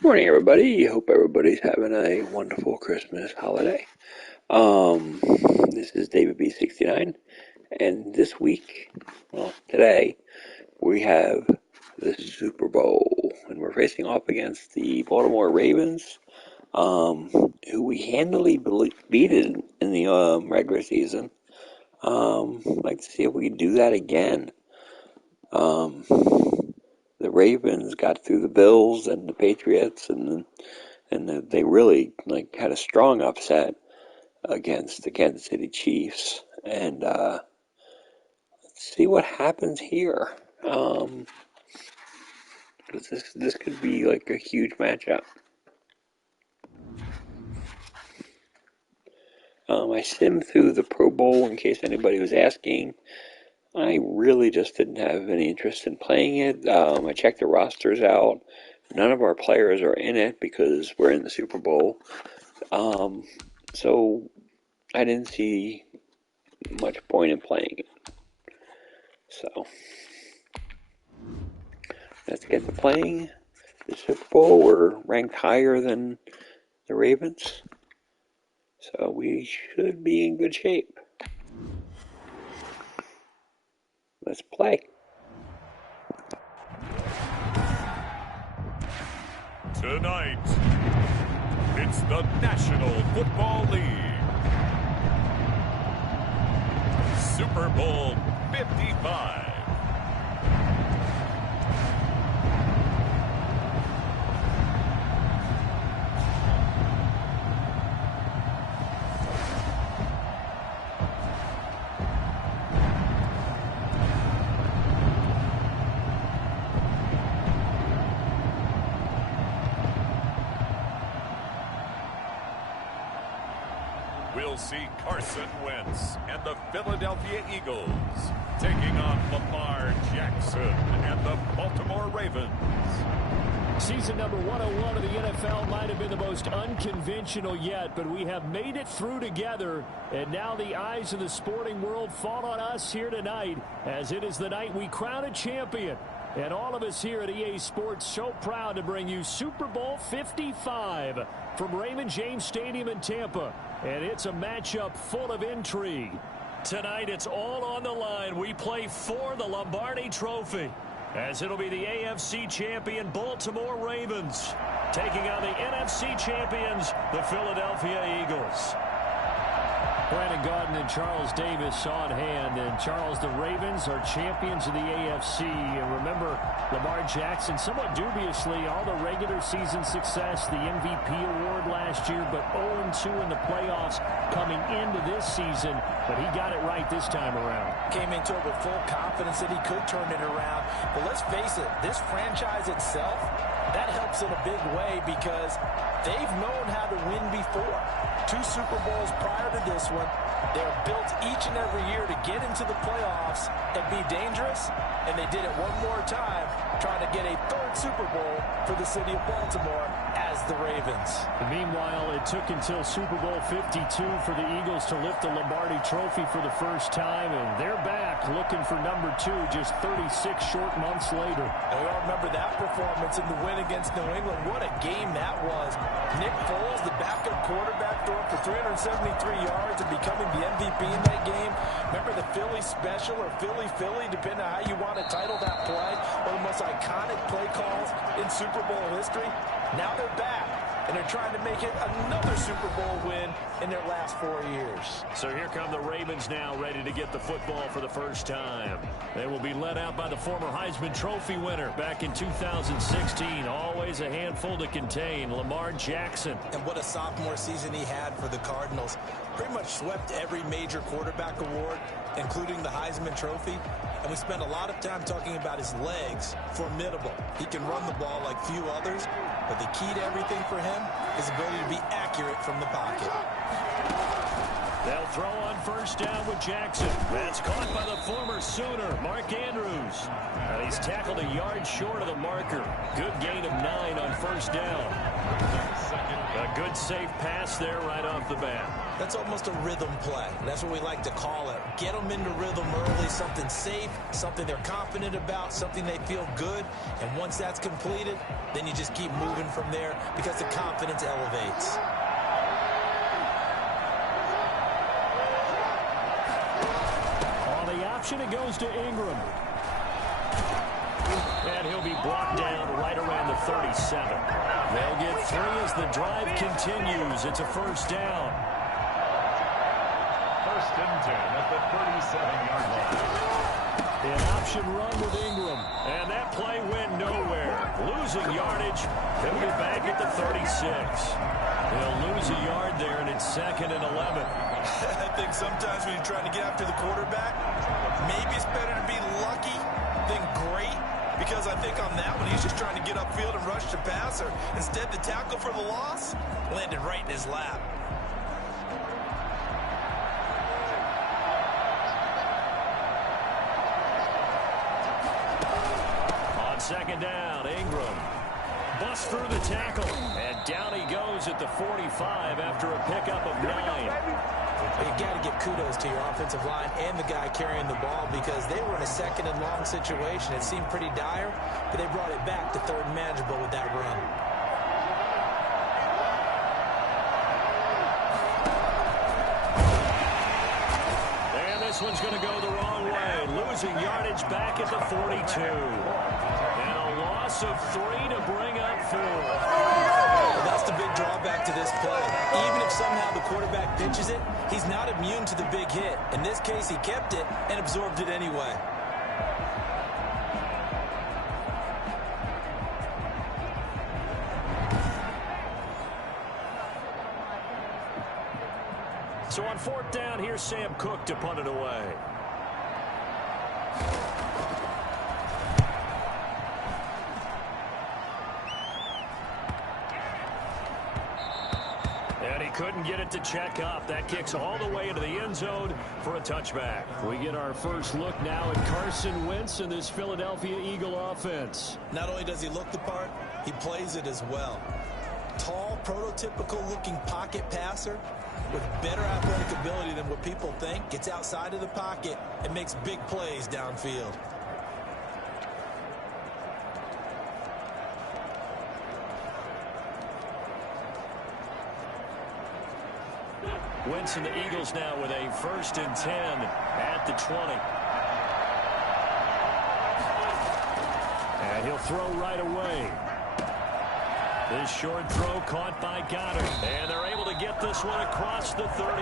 Morning, everybody. Hope everybody's having a wonderful Christmas holiday. Um, this is David B69, and this week, well, today, we have the Super Bowl, and we're facing off against the Baltimore Ravens, um, who we handily beat in the regular season. I'd like to see if we can do that again. Um, the Ravens got through the Bills and the Patriots, and they really had a strong upset against the Kansas City Chiefs. And let's see what happens here. Um, 'Cause this could be like a huge matchup. I simmed through the Pro Bowl in case anybody was asking. I really just didn't have any interest in playing it. I checked the rosters out. None of our players are in it because we're in the Super Bowl. Um, so I didn't see much point in playing it. So let's get to playing the Super Bowl. We're ranked higher than the Ravens, so we should be in good shape. Let's play. Tonight, it's the National Football League. Super Bowl 55. We'll see Carson Wentz and the Philadelphia Eagles taking on Lamar Jackson and the Baltimore Ravens. Season number 101 of the NFL might have been the most unconventional yet, but we have made it through together, and now the eyes of the sporting world fall on us here tonight, as it is the night we crown a champion. And all of us here at EA Sports so proud to bring you Super Bowl 55 from Raymond James Stadium in Tampa. And it's a matchup full of intrigue. Tonight, it's all on the line. We play for the Lombardi Trophy, as it'll be the AFC champion Baltimore Ravens taking on the NFC champions, the Philadelphia Eagles. Brandon Gaudin and Charles Davis on hand. And Charles, the Ravens are champions of the AFC. And remember, Lamar Jackson, somewhat dubiously, all the regular season success, the MVP award last year, but 0-2 in the playoffs coming into this season. But he got it right this time around. Came into it with full confidence that he could turn it around. But let's face it, this franchise itself, that helps in a big way because they've known how to win before. 2 Super Bowls prior to this one. They're built each and every year to get into the playoffs and be dangerous, and they did it one more time, trying to get a 3rd Super Bowl for the city of Baltimore as the Ravens. And meanwhile, it took until Super Bowl 52 for the Eagles to lift the Lombardi Trophy for the first time, and they're back looking for number 2 just 36 short months later. And we all remember that performance in the win against New England. What a game that was. Nick Foles, the backup quarterback, throwing for 373 yards and becoming the MVP in that game. Remember the Philly special or Philly, depending on how you want to title that play. One of the most iconic play calls in Super Bowl history. Now they're back, and they're trying to make it another Super Bowl win in their last 4 years. So here come the Ravens now, ready to get the football for the first time. They will be led out by the former Heisman Trophy winner back in 2016. Always a handful to contain, Lamar Jackson. And what a sophomore season he had for the Cardinals. Pretty much swept every major quarterback award, including the Heisman Trophy. And we spent a lot of time talking about his legs. Formidable. He can run the ball like few others, but the key to everything for him is ability to be accurate from the pocket. They'll throw on first down with Jackson. That's caught by the former Sooner, Mark Andrews. And he's tackled a yard short of the marker. Good gain of 9 on first down. A good safe pass there right off the bat. That's almost a rhythm play. That's what we like to call it. Get them into rhythm early, something safe, something they're confident about, something they feel good. And once that's completed, then you just keep moving from there because the confidence elevates. On the option, it goes to Ingram. And he'll be brought down right around the 37. They'll get 3 as the drive continues. It's a first down. First and 10 at the 37-yard line. An option run with Ingram. And that play went nowhere. Losing yardage. He'll be back at the 36. They'll lose a yard there, and it's 2nd and 11. I think sometimes when you're trying to get after the quarterback, maybe it's better to be lucky than great. Because I think on that one, he's just trying to get upfield and rush the passer. Instead, the tackle for the loss landed right in his lap. On second down, Ingram busts through the tackle. And down he goes at the 45 after a pickup of 9. You've got to give kudos to your offensive line and the guy carrying the ball because they were in a 2nd and long situation. It seemed pretty dire, but they brought it back to 3rd and manageable with that run. And this one's going to go the wrong way. Losing yardage back at the 42. And a loss of 3 to bring up 4. Well, that's the big drawback to this play. Even if somehow the quarterback pitches it, he's not immune to the big hit. In this case, he kept it and absorbed it anyway. So on 4th down, here's Sam Cook to punt it away. And he couldn't get it to check up. That kicks all the way into the end zone for a touchback. We get our first look now at Carson Wentz and this Philadelphia Eagle offense. Not only does he look the part, he plays it as well. Tall, prototypical-looking pocket passer with better athletic ability than what people think. Gets outside of the pocket and makes big plays downfield. Wentz and the Eagles now with a 1st and 10 at the 20. And he'll throw right away. This short throw caught by Goddard. And they're able to get this one across the 35.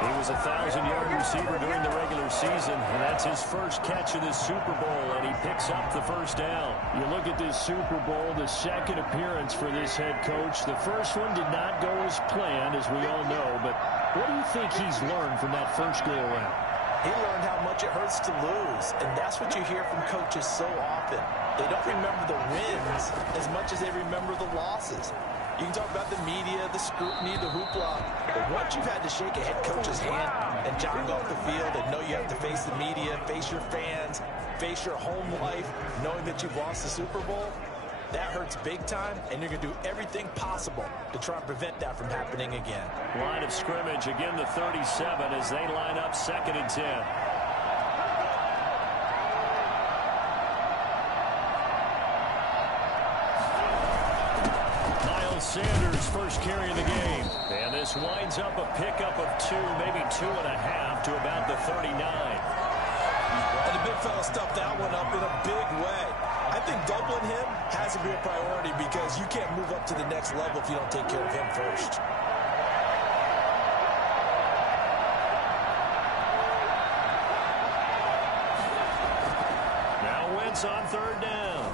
He was a 1,000-yard receiver during the regular season, and that's his first catch of this Super Bowl, and he picks up the first down. You look at this Super Bowl, the 2nd appearance for this head coach. The first one did not go as planned, as we all know, but what do you think he's learned from that first go-around? He learned how much it hurts to lose, and that's what you hear from coaches so often. They don't remember the wins as much as they remember the losses. You can talk about the media, the scrutiny, the hoopla, but once you've had to shake a head coach's hand and jog off the field and know you have to face the media, face your fans, face your home life, knowing that you've lost the Super Bowl, that hurts big time, and you're going to do everything possible to try and prevent that from happening again. Line of scrimmage, again the 37 as they line up 2nd and 10. Sanders first carry of the game. And this winds up a pickup of 2, maybe 2.5 to about the 39. And the big fella stuffed that one up in a big way. I think doubling him has to be a priority because you can't move up to the next level if you don't take care of him first. Now Wentz on 3rd down.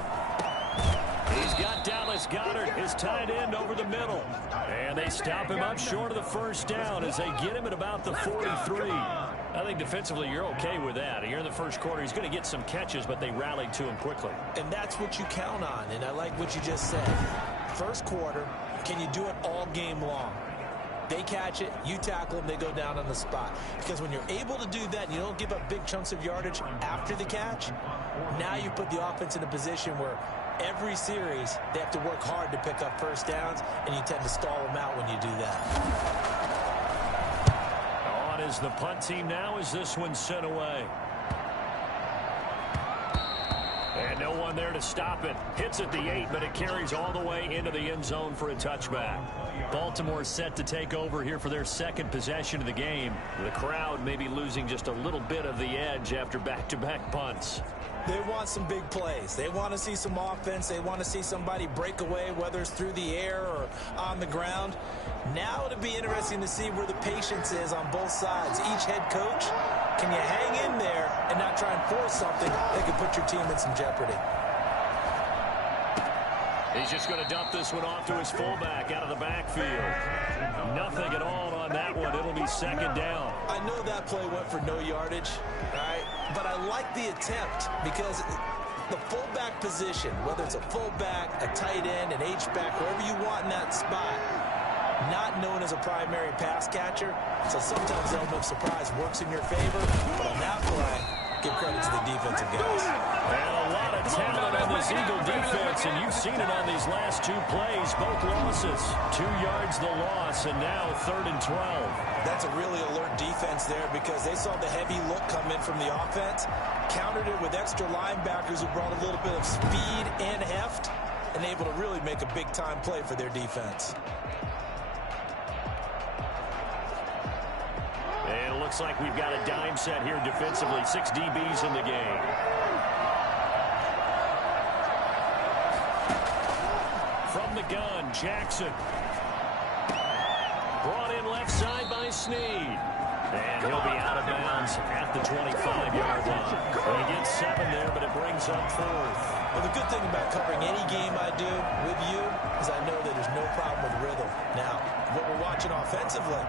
He's got Dallas Goedert, his tight end, over the middle. And they stop him up short of the first down as they get him at about the 43. I think defensively you're okay with that. Here in the first quarter, he's going to get some catches, but they rallied to him quickly. And that's what you count on, and I like what you just said. First quarter, can you do it all game long? They catch it, you tackle them, they go down on the spot. Because when you're able to do that and you don't give up big chunks of yardage after the catch, now you put the offense in a position where every series they have to work hard to pick up first downs, and you tend to stall them out when you do that. On is the punt team now as this one's sent away. And no one there to stop it. Hits at the 8, but it carries all the way into the end zone for a touchback. Baltimore set to take over here for their second possession of the game. The crowd may be losing just a little bit of the edge after back-to-back punts. They want some big plays. They want to see some offense. They want to see somebody break away, whether it's through the air or on the ground. Now it'll be interesting to see where the patience is on both sides. Each head coach, can you hang in there and not try and force something that could put your team in some jeopardy? He's just going to dump this one off to his fullback out of the backfield. Nothing at all on that one. It'll be second down. I know that play went for no yardage, right? But I like the attempt because the fullback position, whether it's a fullback, a tight end, an H-back, wherever you want in that spot, not known as a primary pass catcher. So sometimes the element of surprise works in your favor. But on that play, give credit to the defensive guys. And a lot of talent on this Eagle defense, and you've seen it on these last two plays, both losses. 2 yards the loss, and now 3rd and 12. That's a really alert defense there because they saw the heavy look come in from the offense, countered it with extra linebackers who brought a little bit of speed and heft, and able to really make a big-time play for their defense. And it looks like we've got a dime set here defensively. 6 DBs in the game. From the gun, Jackson. Brought in left side by Snead. And he'll be out of bounds at the 25-yard line. He gets 7 there, but it brings up 4th. Well, the good thing about covering any game I do with you is I know that there's no problem with rhythm. Now, what we're watching offensively,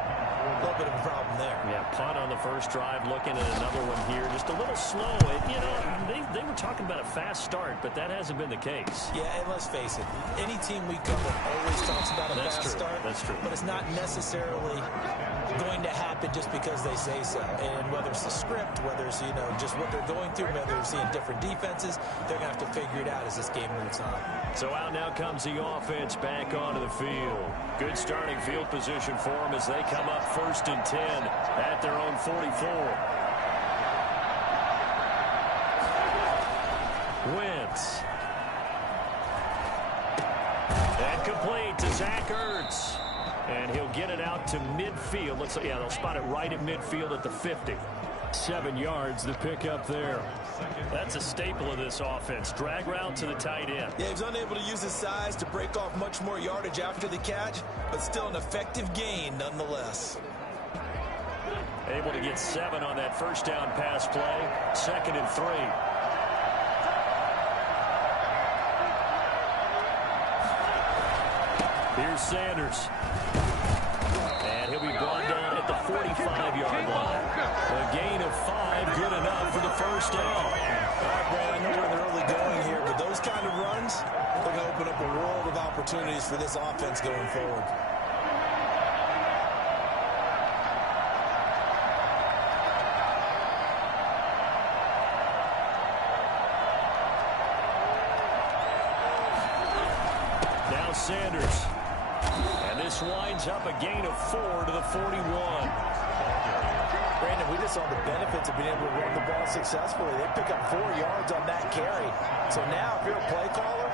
a little bit of a problem there. Yeah, punt on the first drive, looking at another one here. Just a little slow. You know, they were talking about a fast start, but that hasn't been the case. Yeah, and let's face it, any team we cover always talks about a fast start. That's true. But it's not necessarily going to happen just because they say so. And whether it's the script, whether it's, just what they're going through, whether they're seeing different defenses, they're going to have to figure it out as this game moves on. So out now comes the offense back onto the field. Good starting field position for them as they come up 1st and 10 at their own 44. Wentz. And complete to Zach Ertz. And he'll get it out to midfield. Looks like, they'll spot it right at midfield at the 50. 7 yards, the pickup there. That's a staple of this offense. Drag route to the tight end. Yeah, he was unable to use his size to break off much more yardage after the catch, but still an effective gain nonetheless. Able to get 7 on that first down pass play. 2nd and 3. Here's Sanders. And he'll be brought down at the 45-yard line. A gain of 5, good enough for the first down. All right, Brad, I know we're in the early going here, but those kind of runs, they're going to open up a world of opportunities for this offense going forward. Now Sanders. And this winds up a gain of 4 to the 41. Brandon, we just saw the benefits of being able to run the ball successfully. They pick up 4 yards on that carry. So now, if you're a play caller,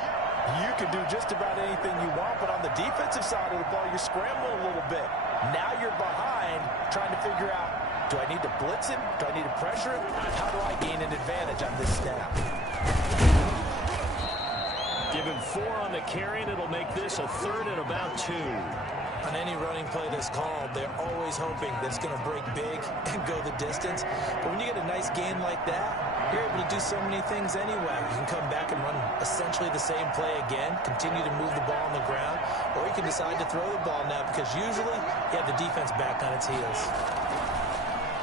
you can do just about anything you want. But on the defensive side of the ball, you're scrambling a little bit. Now you're behind, trying to figure out, do I need to blitz him? Do I need to pressure him? How do I gain an advantage on this snap? Give him 4 on the carry, and it'll make this a 3rd and about 2. On any running play that's called, they're always hoping that it's going to break big and go the distance. But when you get a nice gain like that, you're able to do so many things anyway. You can come back and run essentially the same play again, continue to move the ball on the ground, or you can decide to throw the ball now because usually you have the defense back on its heels.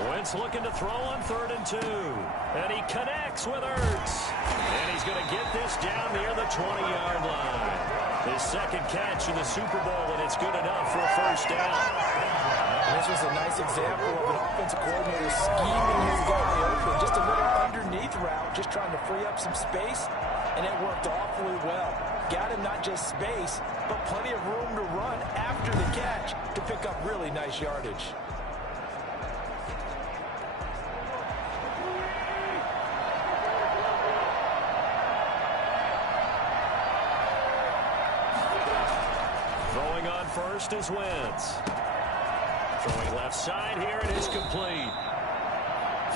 Wentz looking to throw on 3rd and 2. And he connects with Ertz. And he's going to get this down near the 20-yard line. His second catch in the Super Bowl, and it's good enough for a first down. This was a nice example of an offensive coordinator scheming his guy open. Just a little underneath route, just trying to free up some space, and it worked awfully well. Got him not just space, but plenty of room to run after the catch to pick up really nice yardage. Throwing on first is Wentz. Throwing left side here, and it's complete.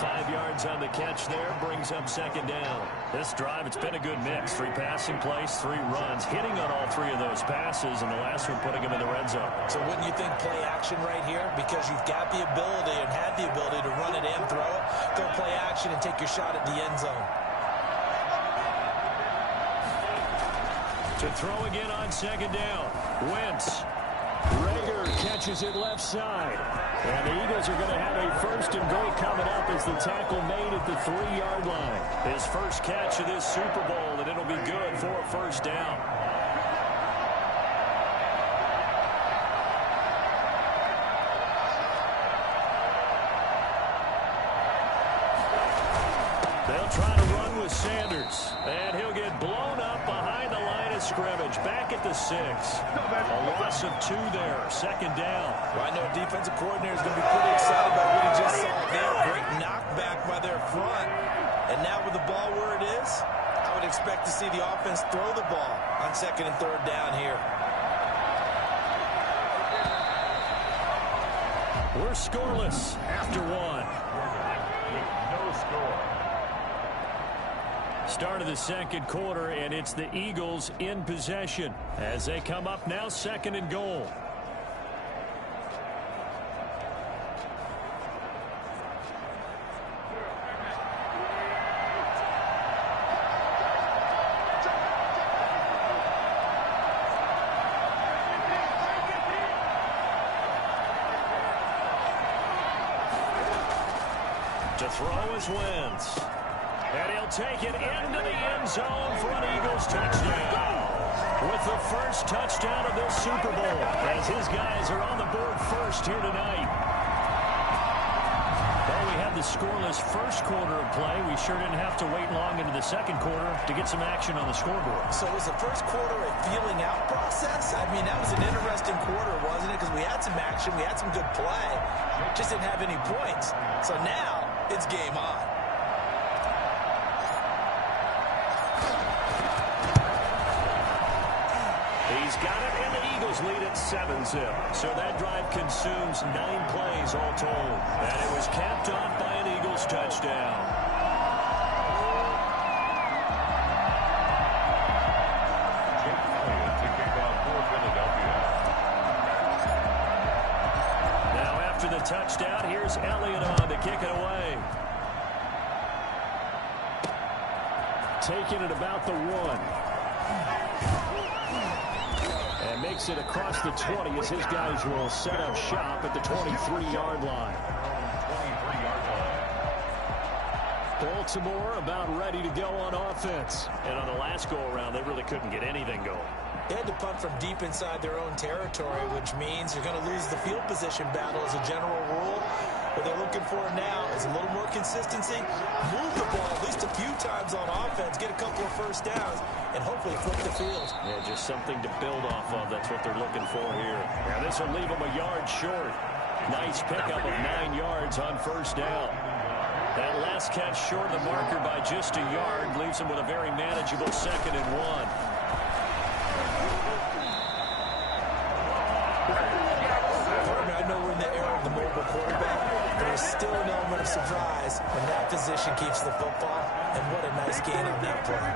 5 yards on the catch there, brings up second down. This drive, it's been a good mix. 3 passing plays, 3 runs, hitting on all 3 of those passes, and the last one putting them in the red zone. So wouldn't you think play action right here? Because you've got the ability and had the ability to run it and throw it. Go play action and take your shot at the end zone. To throw again on second down. Wentz. Rager catches it left side. And the Eagles are going to have a first and goal coming up as the tackle made at the 3-yard line. His first catch of this Super Bowl, and it'll be good for a first down. They'll try to run with Sanders, and he'll get blown up behind the line of scrimmage. Back at the 6. A loss of 2 there. Second down. Well, I know a defensive coordinator is going to be pretty excited about what he just saw there. Great knockback by their front. And now with the ball where it is, I would expect to see the offense throw the ball on second and third down here. We're scoreless after 1. No score. Start of the second quarter, and it's the Eagles in possession as they come up now second and goal. To throw is Wentz. And he'll take it into the end zone for an Eagles touchdown. With the first touchdown of this Super Bowl, as his guys are on the board first here tonight. Well, we had the scoreless first quarter of play. We sure didn't have to wait long into the second quarter to get some action on the scoreboard. So was the first quarter a feeling out process? I mean, that was an interesting quarter, wasn't it? Because we had some action, we had some good play, just didn't have any points. So now it's game on. He's got it, and the Eagles lead at 7-zip. So that drive consumes 9 plays all told. And it was capped off by an Eagles touchdown. Now after the touchdown, here's Elliott on to kick it away. Taking it about the 1. And makes it across the 20 as his guys will set up shop at the 23-yard line. Baltimore about ready to go on offense. And on the last go-around, they really couldn't get anything going. They had to punt from deep inside their own territory, which means you're going to lose the field position battle as a general rule. What they're looking for now is a little more consistency, move the ball at least a few times on offense, get a couple of first downs, and hopefully flip the field. Yeah, just something to build off of. That's what they're looking for here. Now this will leave them a yard short. Nice pickup of 9 yards on first down. That last catch short of the marker by just a yard leaves them with a very manageable 2nd and 1. I know we're in the era of the mobile quarterback, but there's still an element of surprise when that position keeps the football, and what a nice gain on that play.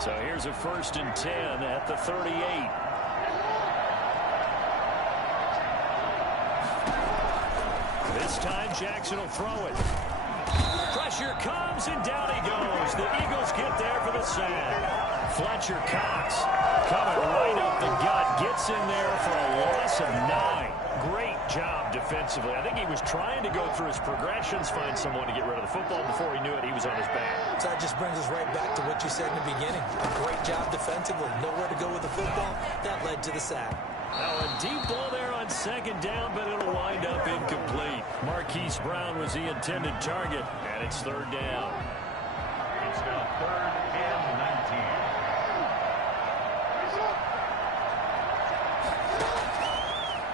So here's a 1st and 10 at the 38. This time Jackson will throw it. Pressure comes, and down he goes. The Eagles get there for the sack. Fletcher Cox coming right up the gut. Gets in there for a loss of 9. Great job defensively. I think he was trying to go through his progressions, find someone to get rid of the football. Before he knew it, he was on his back. So that just brings us right back to what you said in the beginning. A great job defensively. Nowhere to go with the football. That led to the sack. Now a deep ball there on second down, but it'll wind up incomplete. Marquise Brown was the intended target, and it's third down. It's now 3rd and 19.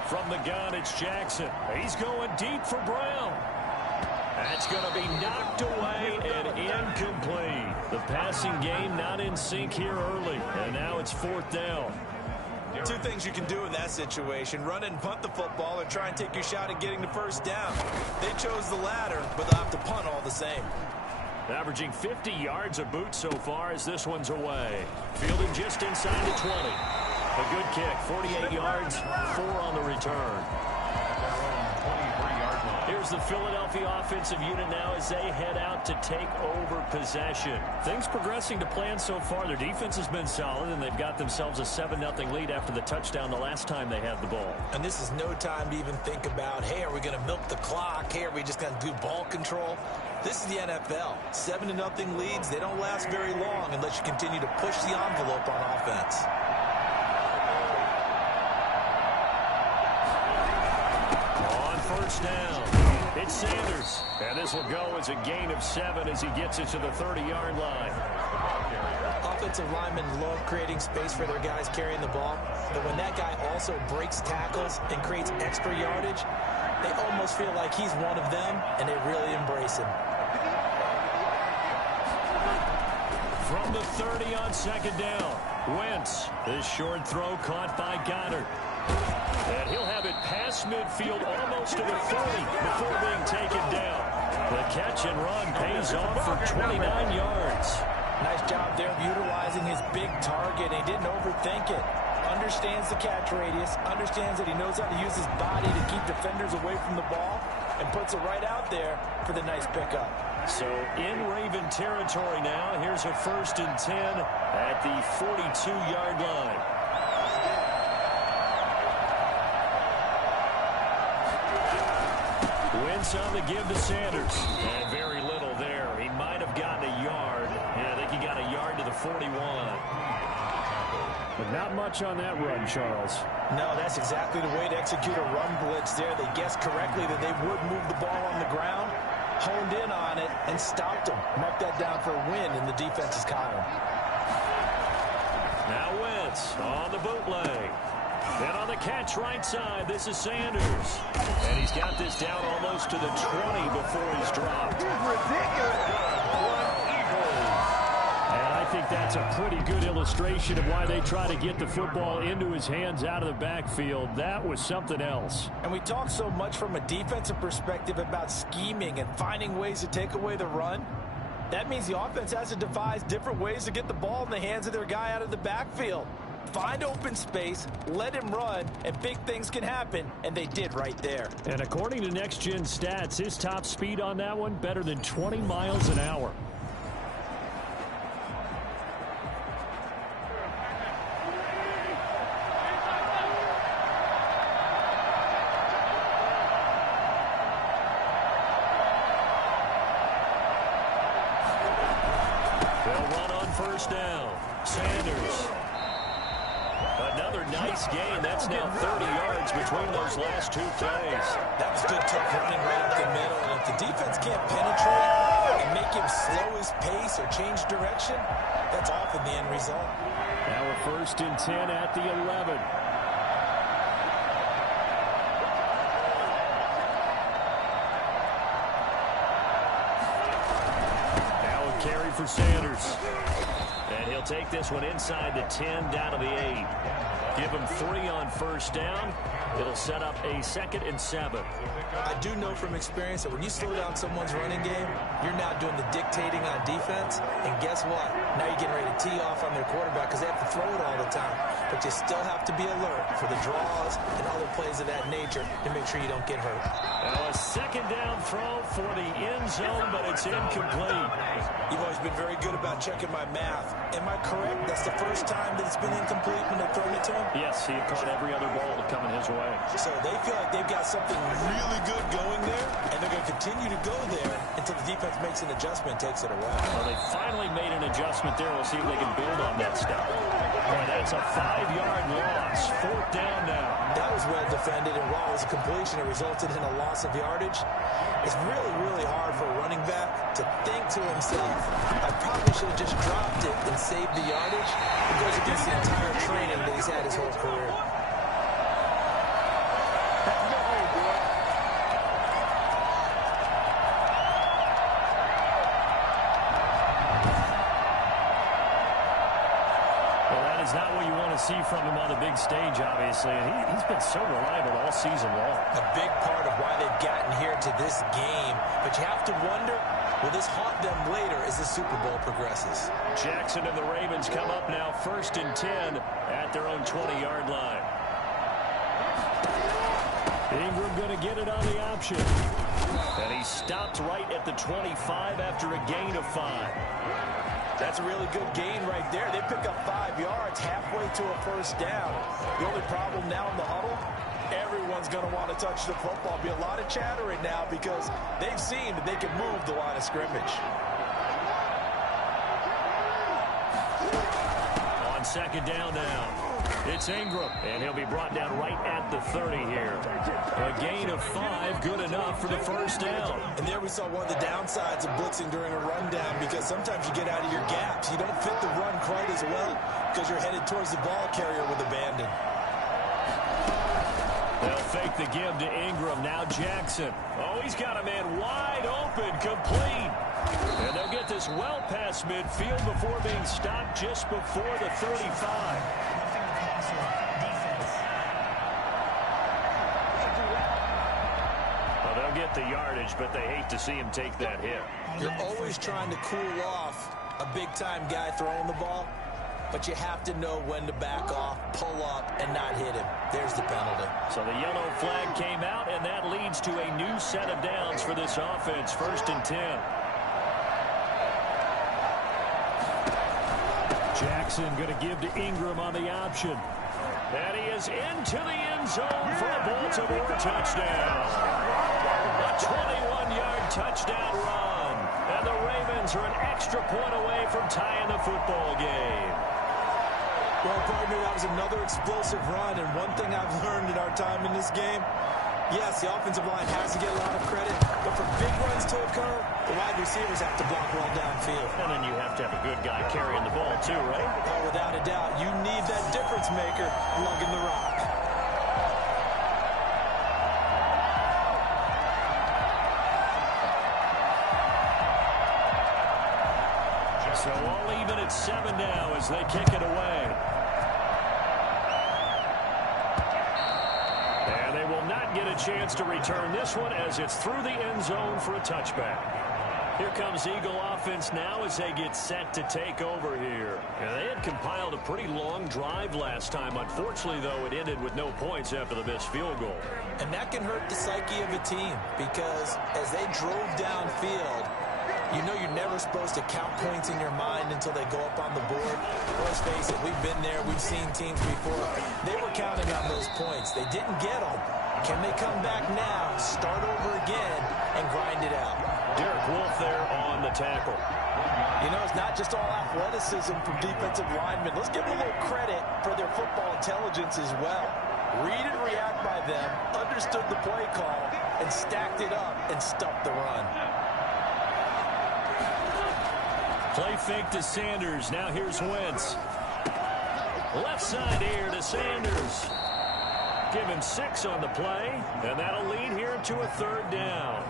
From the gun, it's Jackson. He's going deep for Brown. That's going to be knocked away and incomplete. The passing game not in sync here early, and now it's 4th down. Two things you can do in that situation: run and punt the football, or try and take your shot at getting the first down. They chose the latter, but they'll have to punt all the same. Averaging 50 yards a boot so far as this one's away. Fielded just inside the 20. A good kick, 48 yards, 4 on the return. Here's the Philadelphia offensive unit now as they head out to take over possession. Things progressing to plan so far. Their defense has been solid, and they've got themselves a 7-0 lead after the touchdown the last time they had the ball. And this is no time to even think about, hey, are we going to milk the clock? Hey, are we just going to do ball control? This is the NFL. 7-0 leads, they don't last very long unless you continue to push the envelope on offense. First down. It's Sanders. And this will go as a gain of 7 as he gets it to the 30-yard line. Offensive linemen love creating space for their guys carrying the ball. But when that guy also breaks tackles and creates extra yardage, they almost feel like he's one of them, and they really embrace him. From the 30 on second down. Wentz. This short throw caught by Goddard. And he'll have it past midfield almost to the 30 before being taken down. The catch and run pays off for 29 yards. Nice job there of utilizing his big target. He didn't overthink it. Understands the catch radius. Understands that he knows how to use his body to keep defenders away from the ball. And puts it right out there for the nice pickup. So in Raven territory now. Here's a 1st and 10 at the 42-yard line. Wentz on the give to Sanders. And very little there. He might have gotten a yard. Yeah, I think he got a yard to the 41. But not much on that run, Charles. No, that's exactly the way to execute a run blitz there. They guessed correctly that they would move the ball on the ground, honed in on it, and stopped them. Mark that down for a win in the defense's column. Now Wentz on the bootleg. Then on the catch right side, this is Sanders. And he's got this down almost to the 20 before he's dropped. And I think that's a pretty good illustration of why they try to get the football into his hands out of the backfield. That was something else. And we talk so much from a defensive perspective about scheming and finding ways to take away the run. That means the offense has to devise different ways to get the ball in the hands of their guy out of the backfield. Find open space, let him run, and big things can happen, and they did right there. And according to Next Gen Stats, his top speed on that one, better than 20 miles an hour. They'll run on first down. Sanders. Another nice gain. That's now 30 yards between those last two plays. That was good tough running right up the middle. And if the defense can't penetrate and make him slow his pace or change direction, that's often the end result. Now a 1st and 10 at the 11. Now a carry for Sanders. And he'll take this one inside the 10 down to the 8. Give him 3 on first down. It'll set up a 2nd and 7. I do know from experience that when you slow down someone's running game, you're now doing the dictating on defense. And guess what? Now you're getting ready to tee off on their quarterback because they have to throw it all the time. But you still have to be alert for the draws and other plays of that nature to make sure you don't get hurt. Now a 2nd down throw for the end zone, but it's incomplete. You've always been very good about checking my math. Am I correct? That's the first time that it's been incomplete when they've thrown it to him? Yes, he caught every other ball coming his way. away. So they feel like they've got something really good going there, and they're going to continue to go there until the defense makes an adjustment and takes it away. Well, they finally made an adjustment there. We'll see if they can build on that stuff. Boy, that's a 5-yard loss. 4th down now. That was well defended, and while it was a completion, it resulted in a loss of yardage. It's really, really hard for a running back to think to himself, I probably should have just dropped it and saved the yardage. It goes against the entire training that he's had his whole career. Not what you want to see from him on the big stage, obviously. And he's been so reliable all season long. A big part of why they've gotten here to this game. But you have to wonder, will this haunt them later as the Super Bowl progresses? Jackson and the Ravens come up now 1st and 10 at their own 20-yard line. Ingram going to get it on the option. And he stopped right at the 25 after a gain of 5. That's a really good gain right there. They pick up 5 yards halfway to a 1st down. The only problem now in the huddle, everyone's going to want to touch the football. Be a lot of chattering now because they've seen that they can move the line of scrimmage. On 2nd down now, it's Ingram, and he'll be brought down right at the 30 here. A gain of 5, good enough for the 1st down. And there we saw one of the downsides of blitzing during a rundown, because sometimes you get out of your gaps. You don't fit the run quite as well because you're headed towards the ball carrier with abandon. They'll fake the give to Ingram. Now Jackson. Oh, he's got a man wide open, complete. And they'll get this well past midfield before being stopped just before the 35. Well, they'll get the yardage, but they hate to see him take that hit. You're always trying to cool off a big-time guy throwing the ball, but you have to know when to back off, pull up, and not hit him. There's the penalty. So the yellow flag came out, and that leads to a new set of downs for this offense. 1st and 10. Jackson going to give to Ingram on the option. And he is into the end zone for a Baltimore touchdown. A 21-yard touchdown run. And the Ravens are an extra point away from tying the football game. Well, partner, that was another explosive run, and one thing I've learned in our time in this game, yes, the offensive line has to get a lot of credit, but for big runs to occur, the wide receivers have to block well downfield. And then you have to have a good guy carrying the ball too, right? Oh, without a doubt, you need that difference maker lugging the rock. So all even at 7 now as they kick it away. And they will not get a chance to return this one as it's through the end zone for a touchback. Here comes Eagle offense now as they get set to take over here. And they had compiled a pretty long drive last time. Unfortunately, though, it ended with no points after the missed field goal. And that can hurt the psyche of a team because as they drove downfield, you know you're never supposed to count points in your mind until they go up on the board. Let's face it, we've been there. We've seen teams before. They were counting on those points. They didn't get them. Can they come back now, start over again, and grind it out? Derek Wolfe there on the tackle. You know, it's not just all athleticism from defensive linemen. Let's give them a little credit for their football intelligence as well. Read and react by them, understood the play call, and stacked it up and stuffed the run. Play fake to Sanders. Now here's Wentz. Left side here to Sanders. Give him 6 on the play, and that'll lead here to a 3rd down.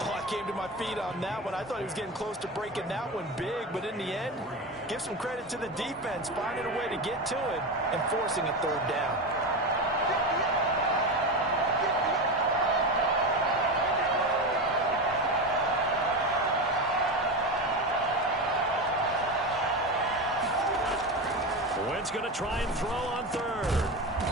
Oh, I came to my feet on that one. I thought he was getting close to breaking that one big, but in the end, give some credit to the defense, finding a way to get to it and forcing a 3rd down. Wentz going to try and throw on 3rd.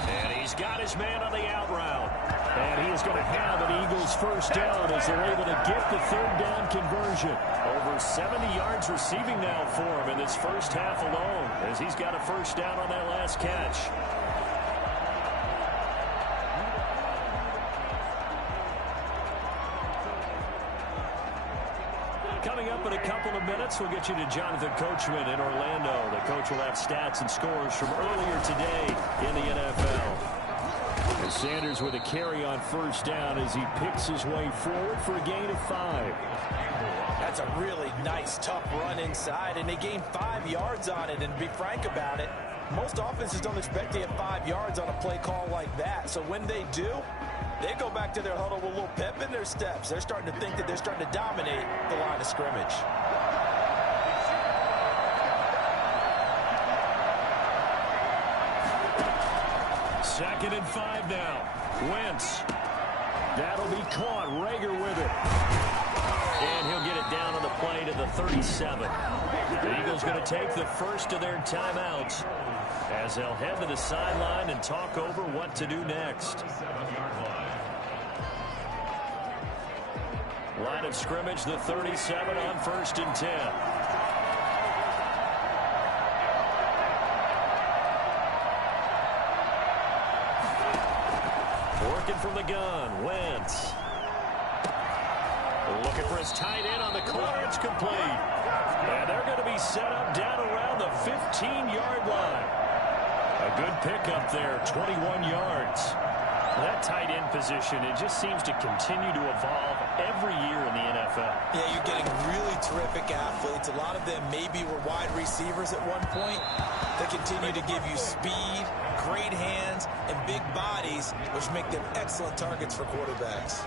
And he's got his man on the out route. And he is going to have an Eagles 1st down as they're able to get the 3rd down conversion. Over 70 yards receiving now for him in this first half alone as he's got a 1st down on that last catch. Coming up in a couple of minutes, we'll get you to Jonathan Coachman in Orlando. The coach will have stats and scores from earlier today in the NFL. And Sanders with a carry on first down as he picks his way forward for a gain of 5. That's a really nice, tough run inside, and they gained 5 yards on it. And to be frank about it, most offenses don't expect to get 5 yards on a play call like that. So when they do, they go back to their huddle with a little pep in their steps. They're starting to think that they're starting to dominate the line of scrimmage. Second and 5 now. Wentz. That'll be caught. Rager with it. And he'll get it down on the play to the 37. The Eagles going to take the first of their timeouts as they'll head to the sideline and talk over what to do next. Line of scrimmage, the 37 on 1st and 10. Working from the gun, Wentz. Looking for his tight end on the corner. It's complete. And they're going to be set up down around the 15-yard line. A good pickup there, 21 yards. That tight end position, it just seems to continue to evolve every year in the NFL. Yeah, you're getting really terrific athletes. A lot of them maybe were wide receivers at one point. They continue to give you speed, great hands, and big bodies, which make them excellent targets for quarterbacks.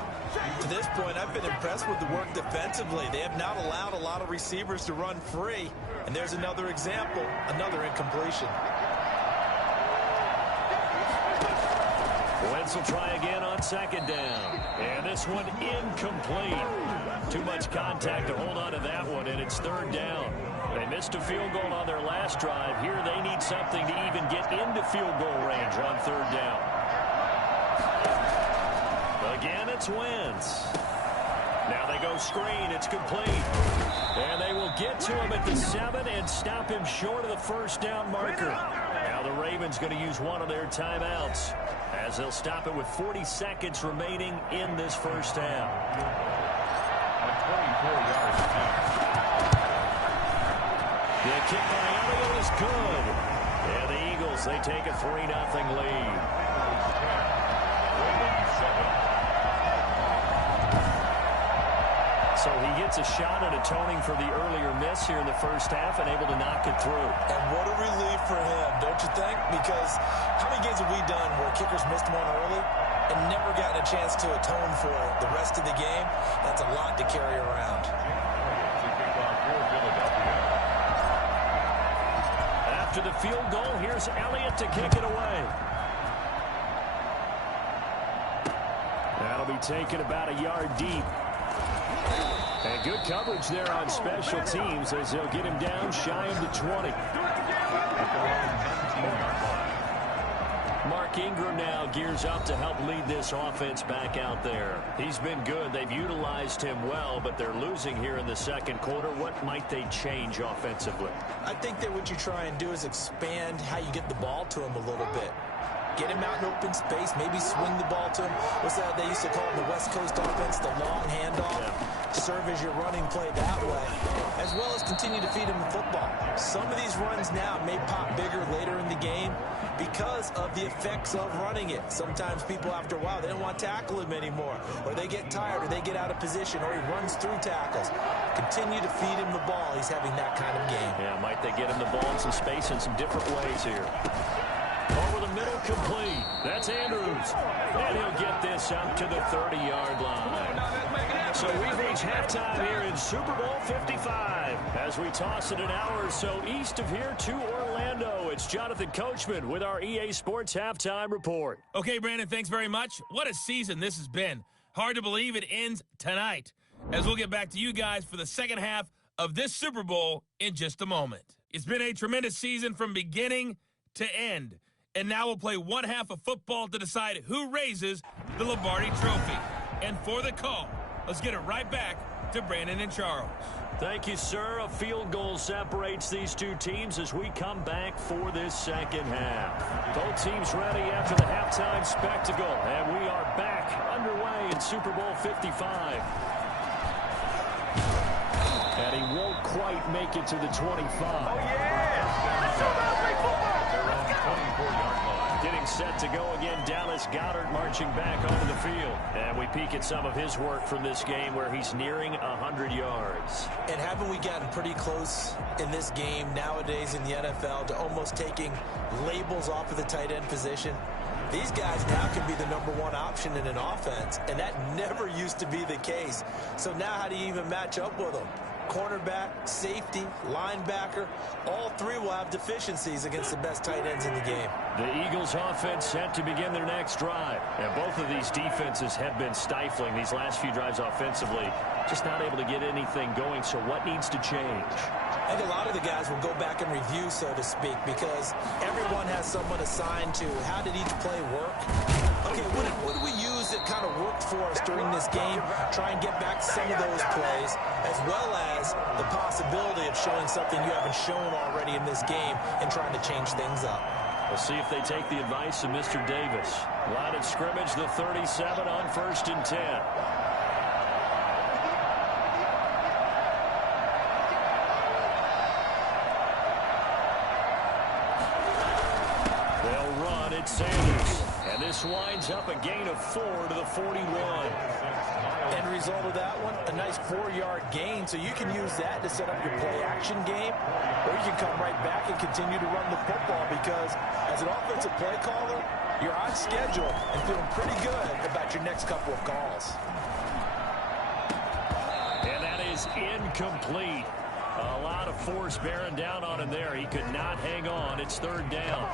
To this point, I've been impressed with the work defensively. They have not allowed a lot of receivers to run free. And there's another example, another incompletion. Wentz will try again on 2nd down. And this one incomplete. Too much contact to hold on to that one, and it's 3rd down. They missed a field goal on their last drive. Here they need something to even get into field goal range on 3rd down. Again, it's Wentz. Now they go screen. It's complete. And they will get to him at the 7 and stop him short of the 1st down marker. Now the Ravens going to use one of their timeouts as they'll stop it with 40 seconds remaining in this first half. The kick by Elliott is good. And the Eagles, they take a 3-0 lead. So he gets a shot at atoning for the earlier miss here in the first half and able to knock it through. And what a relief for him, don't you think? Because how many games have we done where kickers missed one early and never gotten a chance to atone for it the rest of the game? That's a lot to carry around. After the field goal, here's Elliott to kick it away. That'll be taken about a yard deep. And good coverage there on special teams as they'll get him down shy of the 20. Mark Ingram now gears up to help lead this offense back out there. He's been good. They've utilized him well, but they're losing here in the second quarter. What might they change offensively? I think that what you try and do is expand how you get the ball to him a little bit. Get him out in open space, maybe swing the ball to him. What's that they used to call in the West Coast offense, the long handoff? Yeah. Serve as your running play that way, as well as continue to feed him the football. Some of these runs now may pop bigger later in the game because of the effects of running it. Sometimes people, after a while, they don't want to tackle him anymore, or they get tired, or they get out of position, or he runs through tackles. Continue to feed him the ball. He's having that kind of game. Yeah, might they get him the ball in some space in some different ways here. Over the middle, complete. That's Andrews. And he'll get this up to the 30-yard line. So we've reached halftime here in Super Bowl 55. As we toss it an hour or so east of here to Orlando, it's Jonathan Coachman with our EA Sports Halftime Report. Okay, Brandon, thanks very much. What a season this has been. Hard to believe it ends tonight, as we'll get back to you guys for the second half of this Super Bowl in just a moment. It's been a tremendous season from beginning to end. And now we'll play one half of football to decide who raises the Lombardi Trophy. And for the call, let's get it right back to Brandon and Charles. Thank you, sir. A field goal separates these two teams as we come back for this second half. Both teams ready after the halftime spectacle. And we are back underway in Super Bowl 55. he won't quite make it to the 25. Oh, yeah! Let's go, Maverick football! They're on the 24-yard line. Getting set to go again, Dallas Goedert marching back onto the field. And we peek at some of his work from this game where he's nearing 100 yards. And haven't we gotten pretty close in this game nowadays in the NFL to almost taking labels off of the tight end position? These guys now can be the #1 option in an offense, and that never used to be the case. So now how do you even match up with them? Cornerback, safety, linebacker, all three will have deficiencies against the best tight ends in the game. The Eagles offense set to begin their next drive. And both of these defenses have been stifling these last few drives offensively. Just not able to get anything going, so what needs to change? I think a lot of the guys will go back and review, so to speak, because everyone has someone assigned to how did each play work. Okay, what did we use that kind of worked for us during this game? Try and get back to some of those plays, as well as the possibility of showing something you haven't shown already in this game and trying to change things up. We'll see if they take the advice of Mr. Davis. Line of scrimmage, the 37 on 1st and 10. They'll run at Sanders. And this winds up a gain of 4 to the 41. End result of that one, a nice 4-yard gain, so you can use that to set up your play-action game, or you can come right back and continue to run the football because as an offensive play caller, you're on schedule and feeling pretty good about your next couple of calls. And that is incomplete. A lot of force bearing down on him there. He could not hang on. It's 3rd down.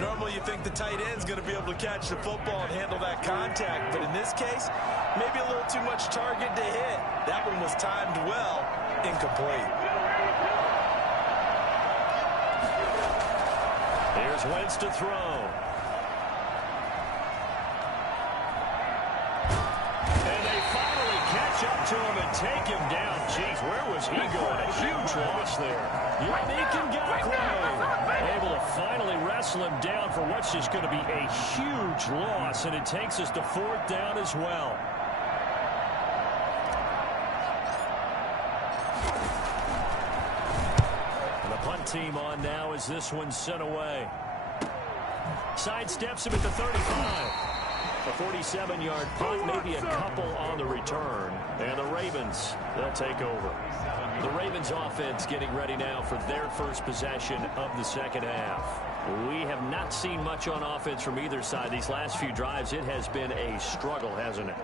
Normally you think the tight end's going to be able to catch the football and handle that contact, but in this case, maybe a little too much target to hit. That one was timed well, incomplete. Here's Wentz to throw. And they finally catch up to him and take him down. Jeez, where was he going? A huge loss there. Yannick Ngakoue able to finally wrestle him down for what's just going to be a huge loss, and it takes us to 4th down as well. And the punt team on now as this one's sent away. Sidesteps him at the 35. A 47-yard punt, maybe a couple on the return. And the Ravens, they'll take over. The Ravens offense getting ready now for their first possession of the second half. We have not seen much on offense from either side. These last few drives, it has been a struggle, hasn't it?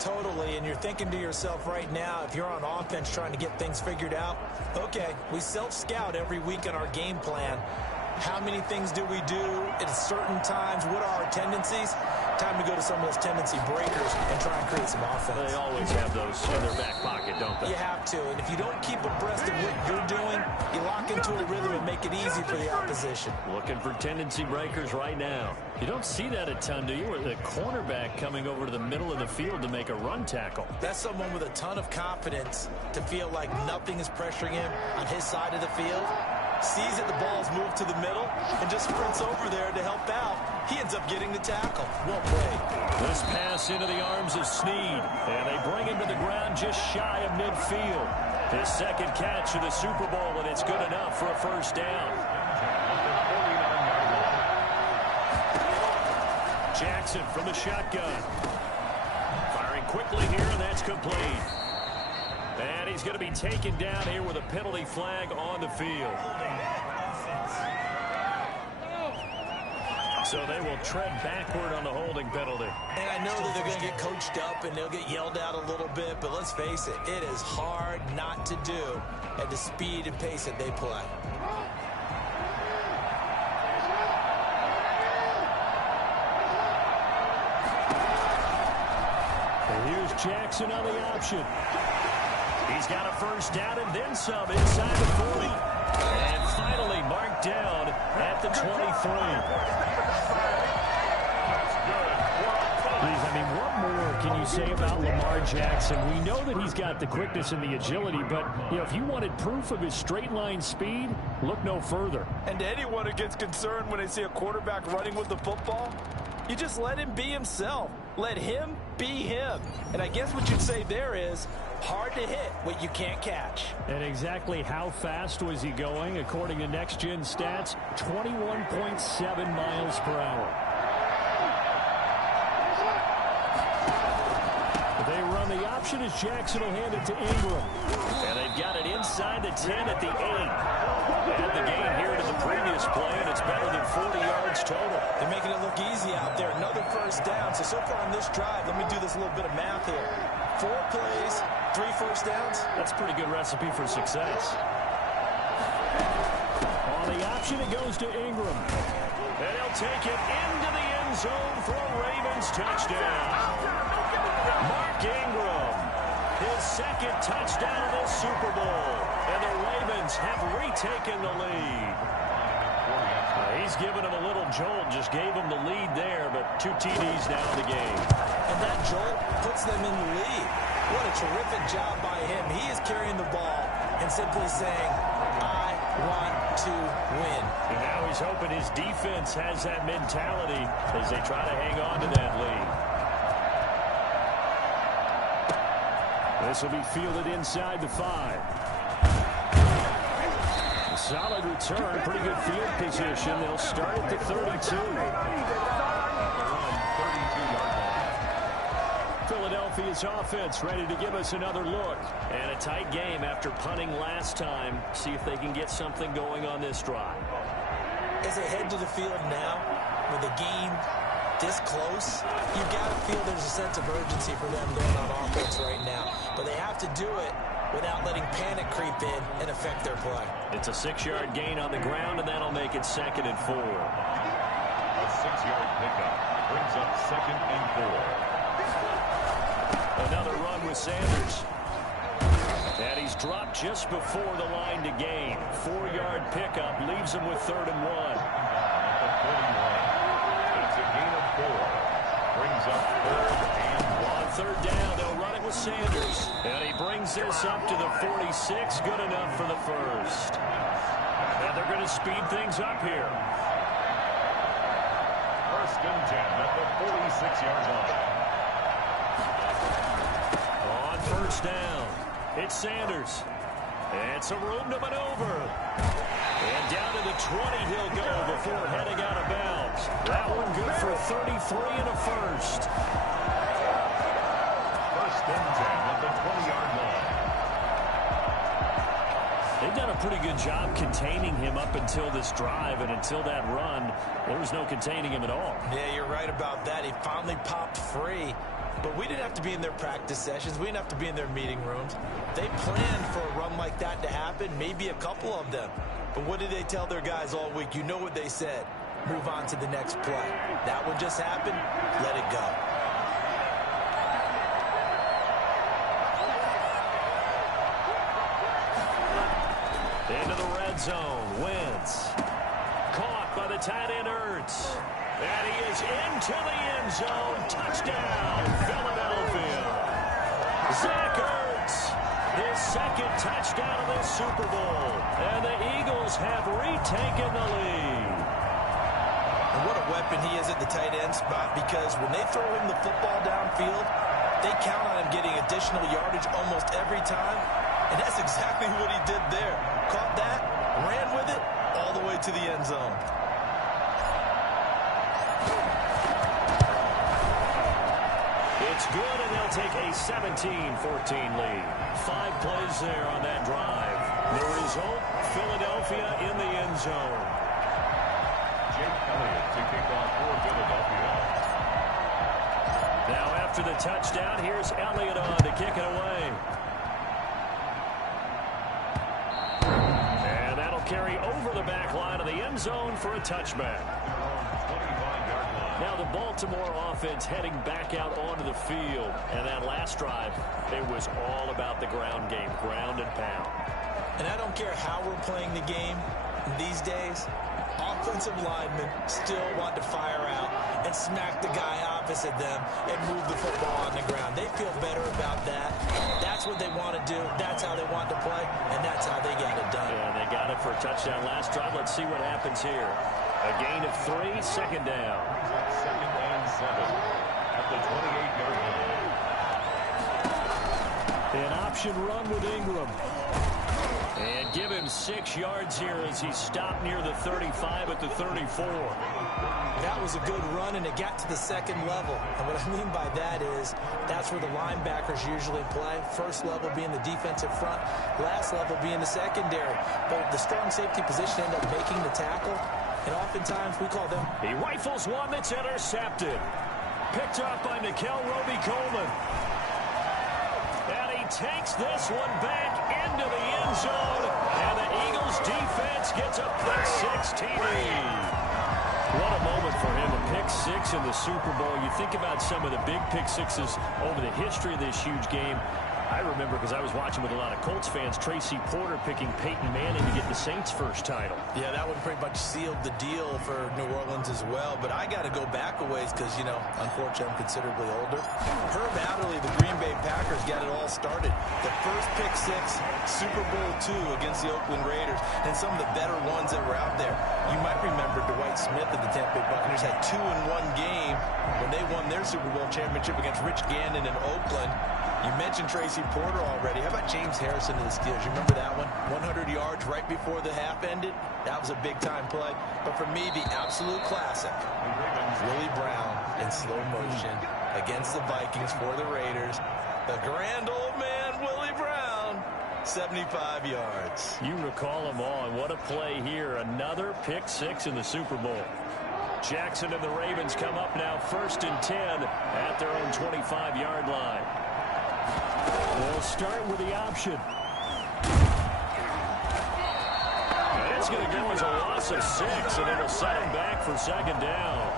Totally, and you're thinking to yourself right now, if you're on offense trying to get things figured out, okay, we self-scout every week on our game plan. How many things do we do at certain times? What are our tendencies? Time to go to some of those tendency breakers and try and create some offense. They always have those in their back pocket, don't they? You have to, and if you don't keep abreast of what you're doing, you lock into a rhythm and make it easy for the opposition. Looking for tendency breakers right now. You don't see that a ton, do you? With the cornerback coming over to the middle of the field to make a run tackle. That's someone with a ton of confidence to feel like nothing is pressuring him on his side of the field. Sees that the ball's moved to the middle and just sprints over there to help out. He ends up getting the tackle. Well played. This pass into the arms of Snead, and they bring him to the ground just shy of midfield. His second catch of the Super Bowl, and it's good enough for a 1st down. Jackson from the shotgun. Firing quickly here, and that's complete. And he's going to be taken down here with a penalty flag on the field. So they will tread backward on the holding penalty. And I know that they're going to get coached up and they'll get yelled at a little bit, but let's face it, it is hard not to do at the speed and pace that they play. And here's Jackson on the option. He's got a 1st down and then some inside the 40. And finally marked down at the 23. I mean, what more can you say about Lamar Jackson? We know that he's got the quickness and the agility, but, you know, if you wanted proof of his straight-line speed, look no further. And to anyone who gets concerned when they see a quarterback running with the football, you just let him be himself. Let him be him. And I guess what you'd say there is, Hard to hit what you can't catch. And exactly how fast was he going? According to Next Gen Stats, 21.7 miles per hour. They run the option as Jackson will hand it to Ingram. And they've got it inside the 10 at the 8. Add the gain here to the previous play, and it's better than 40 yards total. They're making it look easy out there. Another first down. So far on this drive, let me do this little bit of math here. 4 plays, 3 first downs. That's a pretty good recipe for success. On the option, it goes to Ingram. And he'll take it into the end zone for a Ravens touchdown. Mark Ingram, his second touchdown of this Super Bowl. And the Ravens have retaken the lead. He's given him a little jolt, just gave him the lead there, but 2 TDs now in the game. And that jolt puts them in the lead. What a terrific job by him. He is carrying the ball and simply saying, I want to win. And now he's hoping his defense has that mentality as they try to hang on to that lead. This will be fielded inside the 5. A solid return, pretty good field position. They'll start at the 32. Philadelphia's offense ready to give us another look. And a tight game after punting last time. See if they can get something going on this drive. As they head to the field now, with the game this close, you've got to feel there's a sense of urgency for them going on offense right now. But they have to do it without letting panic creep in and affect their play. It's a 6-yard gain on the ground, and that'll make it 2nd and 4. A 6-yard pickup brings up 2nd and 4. Another run with Sanders. And he's dropped just before the line to gain. 4-yard pickup leaves him with 3rd and 1. It's a gain of 4. Brings up 3rd and 1. On 3rd down, they'll run it with Sanders. And he brings this up to the 46. Good enough for the first. And they're going to speed things up here. 1st and 10 at the 46-yard line. On 1st down, it's Sanders. And some room to maneuver. And down to the 20 he'll go before heading out of bounds. That one good for 33 and a first. 1st and 10 at the 20-yard line. They've done a pretty good job containing him up until this drive, and until that run, there was no containing him at all. Yeah, you're right about that. He finally popped free. But we didn't have to be in their practice sessions. We didn't have to be in their meeting rooms. They planned for a run like that to happen, maybe a couple of them. But what did they tell their guys all week? You know what they said. Move on to the next play. That one just happened. Let it go. Into the red zone. Wentz. Caught by the tight end Ertz. And he is into the end zone. Touchdown, Philadelphia. Zach Ertz, his 2nd touchdown of this Super Bowl. And the Eagles have retaken the lead. And what a weapon he is at the tight end spot, because when they throw him the football downfield, they count on him getting additional yardage almost every time. And that's exactly what he did there. Caught that, ran with it, all the way to the end zone. It's good, and they'll take a 17-14 lead. 5 plays there on that drive. The result, Philadelphia in the end zone. Jake Elliott to kick off for Philadelphia. Now after the touchdown, here's Elliott on to kick it away. And that'll carry over the back line of the end zone for a touchback. Now the Baltimore offense heading back out onto the field. And that last drive, it was all about the ground game, ground and pound. And I don't care how we're playing the game these days, offensive linemen still want to fire out and smack the guy opposite them and move the football on the ground. They feel better about that. That's what they want to do. That's how they want to play, and that's how they got it done. Yeah, they got it for a touchdown last drive. Let's see what happens here. A gain of 3, 2nd down. 2nd and 7 at the 28-yard line. An option run with Ingram. And give him 6 yards here as he stopped near the 35 at the 34. That was a good run, and it got to the second level. And what I mean by that is that's where the linebackers usually play. First level being the defensive front, last level being the secondary. But the strong safety position ended up making the tackle, and oftentimes we call them. He rifles one that's intercepted. Picked up by Nikel Roby-Coleman. And he takes this one back into the end zone. And the Eagles defense gets a pick 6 TD. What a moment for him, a pick 6 in the Super Bowl. You think about some of the big pick 6s over the history of this huge game. I remember, because I was watching with a lot of Colts fans, Tracy Porter picking Peyton Manning to get the Saints' first title. Yeah, that one pretty much sealed the deal for New Orleans as well. But I got to go back a ways because, you know, unfortunately I'm considerably older. Herb Adderley, the Green Bay Packers, got it all started. The first pick 6, Super Bowl II against the Oakland Raiders, and some of the better ones that were out there. You might remember Dwight Smith of the Tampa Bay Buccaneers had 2 in one game when they won their Super Bowl championship against Rich Gannon in Oakland. You mentioned Tracy Porter already. How about James Harrison of the Steelers? You remember that one? 100 yards right before the half ended? That was a big-time play. But for me, the absolute classic, Willie Brown in slow motion against the Vikings for the Raiders. The grand old man, Willie Brown, 75 yards. You recall them all, and what a play here. Another pick 6 in the Super Bowl. Jackson and the Ravens come up now 1st and 10 at their own 25-yard line. They'll start with the option. And it's going to go as a loss of 6, and it'll set him back for 2nd down.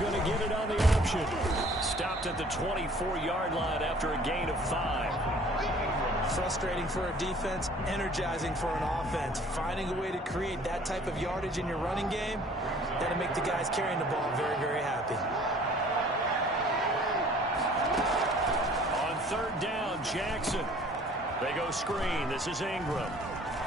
Going to get it on the option. Stopped at the 24-yard line after a gain of 5. Frustrating for a defense, energizing for an offense. Finding a way to create that type of yardage in your running game, that'll make the guys carrying the ball very, very happy. On 3rd down, Jackson. They go screen. This is Ingram.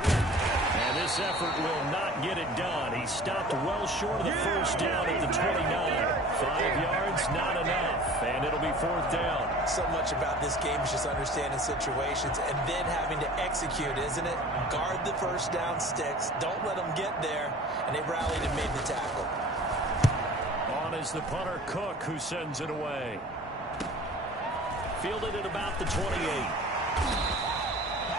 And this effort will not get it done. He stopped well short of the 1st down at the 29. 5 yards, not enough. And it'll be 4th down. So much about this game is just understanding situations and then having to execute, isn't it? Guard the 1st down sticks. Don't let them get there. And they rallied and made the tackle. On is the punter, Cook, who sends it away. Fielded at about the 28.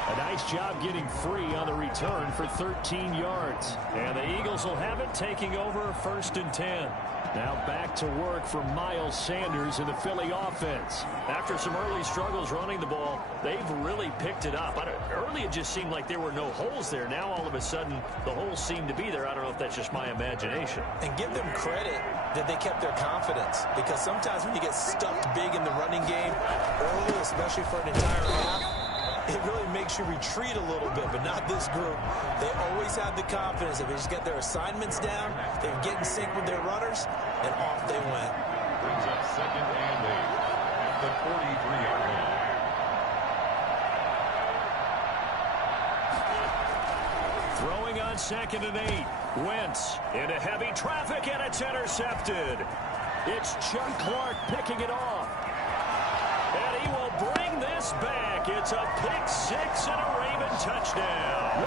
A nice job getting free on the return for 13 yards. And the Eagles will have it, taking over 1st and 10. Now back to work for Miles Sanders in the Philly offense. After some early struggles running the ball, they've really picked it up. Early it just seemed like there were no holes there. Now all of a sudden the holes seem to be there. I don't know if that's just my imagination. And give them credit that they kept their confidence. Because sometimes when you get stuffed big in the running game early, especially for an entire half, it really makes you retreat a little bit, but not this group. They always have the confidence. If they just get their assignments down, they get in sync with their runners, and off they went. Brings up 2nd and 8 at the 43-yard line. Throwing on 2nd and 8. Wentz into heavy traffic, and it's intercepted. It's Chuck Clark picking it off. And he will bring this back. It's a pick 6 and a Raven touchdown.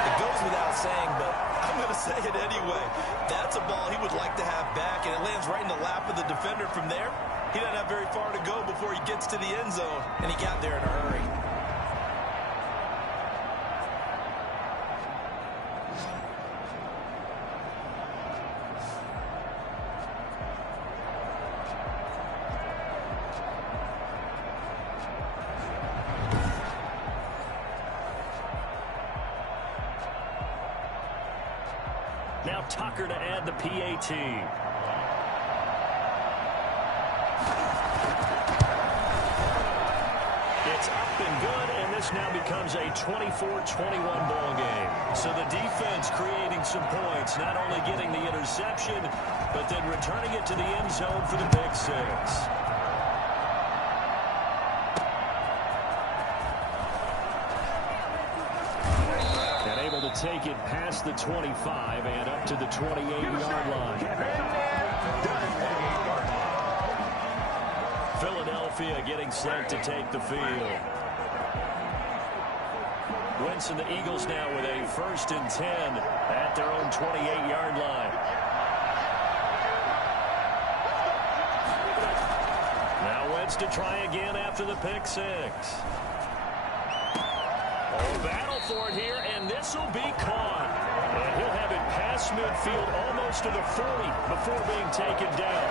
It goes without saying, but I'm going to say it anyway. That's a ball he would like to have back, and it lands right in the lap of the defender from there. He doesn't have very far to go before he gets to the end zone, and he got there in a hurry. Now Tucker to add the PAT. It's up and good, and this now becomes a 24-21 ball game. So the defense creating some points, not only getting the interception, but then returning it to the end zone for the pick six. And able to take it past the 25 and up to the 28-yard line. Philadelphia getting set to take the field. Wentz and the Eagles now with a 1st and 10 at their own 28-yard line. Now Wentz to try again after the pick six. Oh, battle for it here, and this will be caught. And he'll have it past midfield almost to the 40 before being taken down.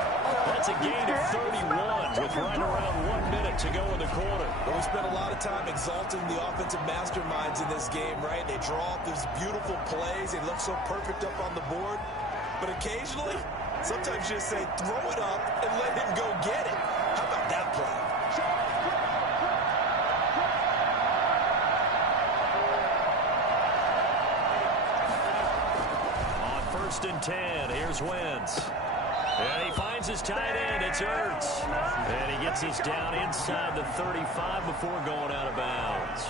That's a gain of 31 with right around 1 minute to go in the quarter. Well, we spent a lot of time exalting the offensive masterminds in this game, right? They draw up these beautiful plays. They look so perfect up on the board. But occasionally, sometimes you just say, throw it up and let him go get it. How about that play? On 1st and 10, here's Wentz. And he finds his tight end. It's Ertz. And he gets this down inside the 35 before going out of bounds.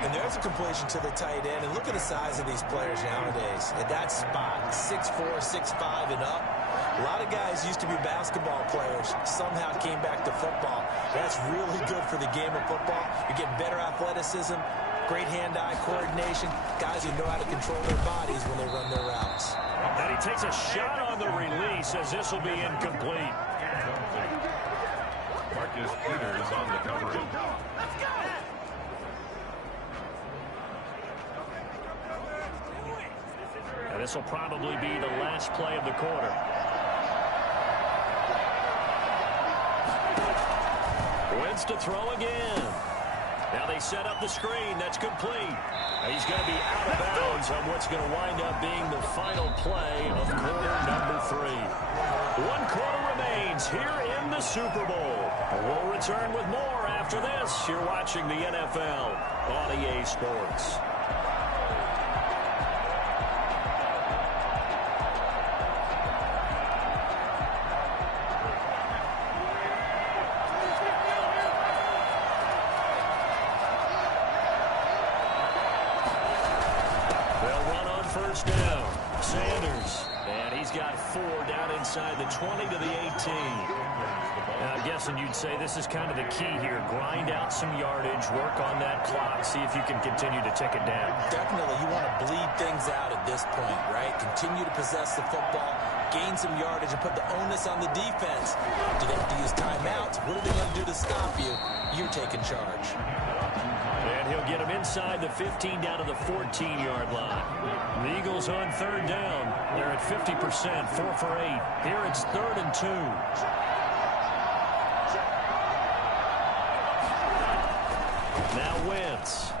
And there's a completion to the tight end. And look at the size of these players nowadays. At that spot, 6'4", 6'5", and up. A lot of guys used to be basketball players, somehow came back to football. That's really good for the game of football. You're getting better athleticism, great hand-eye coordination, guys who know how to control their bodies when they run their routes. And he takes a shot on the release as this will be incomplete. Marcus Peters on the coverage. And this will probably be the last play of the quarter. Wentz to throw again. Now they set up the screen. That's complete. He's going to be out of bounds on what's going to wind up being the final play of quarter number 3. 1 quarter remains here in the Super Bowl. We'll return with more after this. You're watching the NFL on EA Sports. First down, Sanders, and he's got 4 down inside the 20 to the 18. Now, I'm guessing you'd say this is kind of the key here. Grind out some yardage, work on that clock, see if you can continue to tick it down. Definitely, you want to bleed things out at this point, right? Continue to possess the football, gain some yardage, and put the onus on the defense. Do they have to use timeouts? What are they going to do to stop you? You're taking charge. And he'll get him inside the 15 down to the 14-yard line. The Eagles on 3rd down. They're at 50%, 4 for 8. Here it's 3rd and 2. Now Wentz.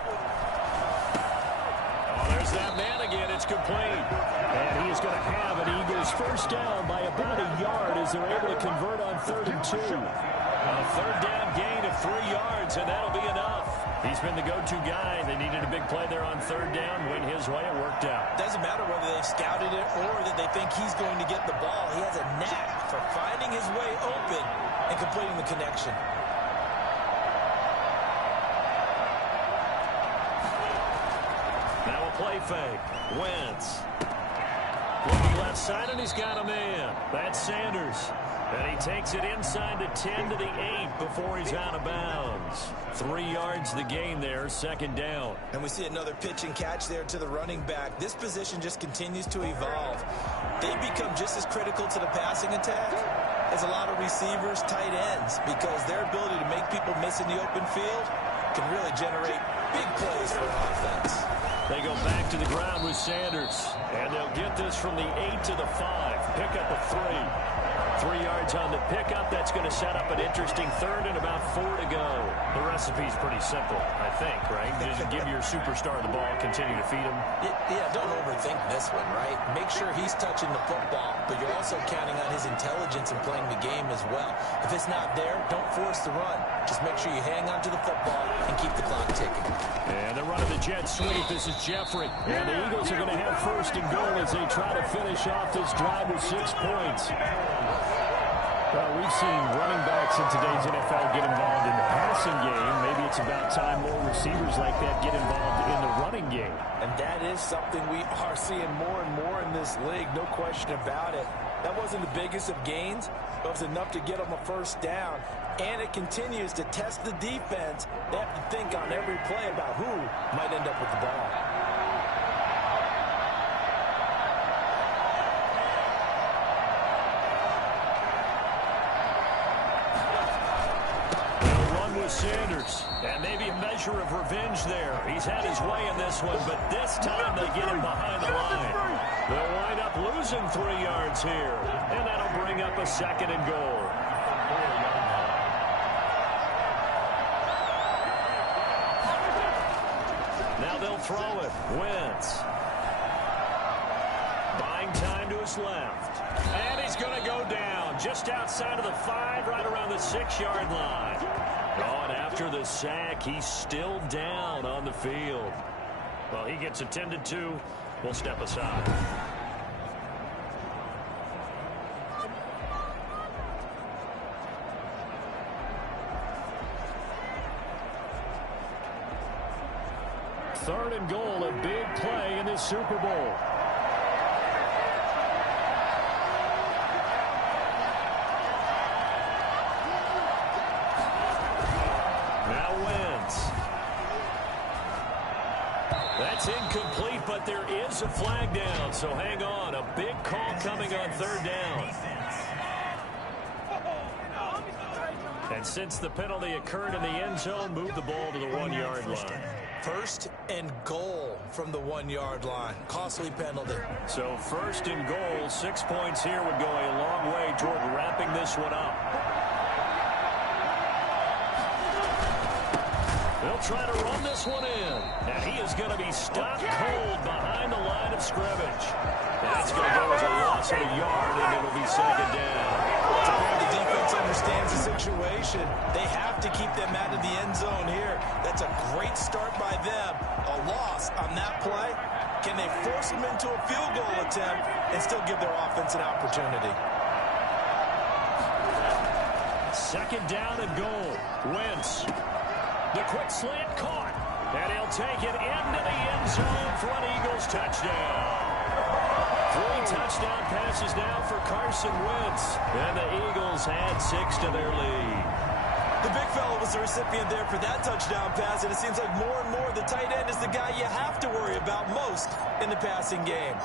Oh, there's that man again. It's complete. And he is going to have an Eagles first down by about a yard as they're able to convert on 3rd and 2. A 3rd down gain of 3 yards, and that'll be enough. He's been the go-to guy. They needed a big play there on 3rd down. Went his way. It worked out. Doesn't matter whether they've scouted it or that they think he's going to get the ball. He has a knack for finding his way open and completing the connection. Now a play fake. Wentz. Looking left side, and he's got a man. That's Sanders. And he takes it inside the 10 to the 8 before he's out of bounds. 3 yards the gain there, 2nd down. And we see another pitch and catch there to the running back. This position just continues to evolve. They become just as critical to the passing attack as a lot of receivers, tight ends, because their ability to make people miss in the open field can really generate Big plays for an offense. They go back to the ground with Sanders. And they'll get this from the 8 to the 5. Pick up a 3. 3 yards on the pickup. That's going to set up an interesting third and about 4 to go. The recipe's pretty simple, I think, right? Just give your superstar the ball, continue to feed him. Yeah, don't overthink this one, right? Make sure he's touching the football, but you're also counting on his intelligence in playing the game as well. If it's not there, don't force the run. Just make sure you hang on to the football and keep the clock ticking. And they're running the jet sweep. This is Jeffrey. And the Eagles are going to have first and goal as they try to finish off this drive with 6 points. Well, we've seen running backs in today's NFL get involved in the passing game. Maybe it's about time more receivers like that get involved in the running game. And that is something we are seeing more and more in this league, no question about it. That wasn't the biggest of gains, but it was enough to get them a first down. And it continues to test the defense. They have to think on every play about who might end up with the ball. Sanders, and maybe a measure of revenge there. He's had his way in this one, but this time they get him behind the line. They'll wind up losing 3 yards here, and that'll bring up a second and goal. Now they'll throw it. Wentz. Buying time to his left. And he's going to go down just outside of the 5, right around the 6-yard line. Oh, and after the sack, he's still down on the field. Well, he gets attended to. We'll step aside. Third and goal, a big play in this Super Bowl. That's incomplete, but there is a flag down, so hang on. A big call coming on third down. And since the penalty occurred in the end zone, move the ball to the 1-yard line. First and goal from the 1-yard line. Costly penalty. So first and goal, 6 points here would go a long way toward wrapping this one up. They'll try to run this one in. And he is going to be stopped cold behind the line of scrimmage. That's going to go as a loss of a yard, and it'll be second down. The defense understands the situation. They have to keep them out of the end zone here. That's a great start by them. A loss on that play. Can they force them into a field goal attempt and still give their offense an opportunity? Second down and goal. Wentz. The quick slant caught. And he'll take it into the end zone for an Eagles touchdown. 3 touchdown passes now for Carson Wentz. And the Eagles add 6 to their lead. The big fella was the recipient there for that touchdown pass, and it seems like more and more the tight end is the guy you have to worry about most in the passing game.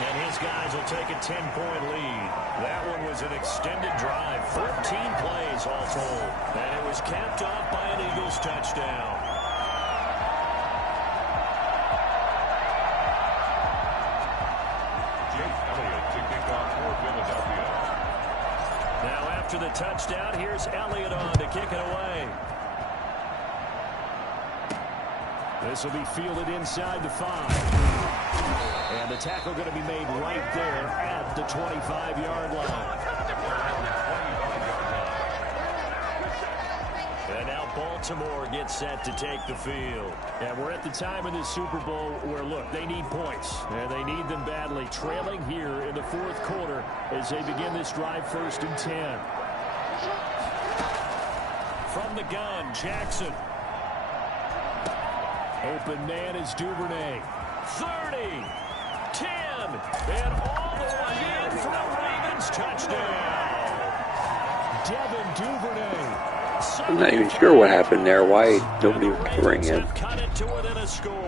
And his guys will take a 10-point lead. That one was an extended drive, 13 plays all told. And it was capped off by an Eagles touchdown. Now after the touchdown, here's Elliott on to kick it away. This will be fielded inside the 5. And the tackle going to be made right there at the 25-yard line. And now Baltimore gets set to take the field. And we're at the time in this Super Bowl where, look, they need points. And they need them badly. Trailing here in the 4th quarter as they begin this drive, 1st and 10. From the gun, Jackson. Open man is Duvernay. 30, 10, and all the way in for the Ravens touchdown. Devin Duvernay. I'm not even sure what happened there. Why nobody was covering him.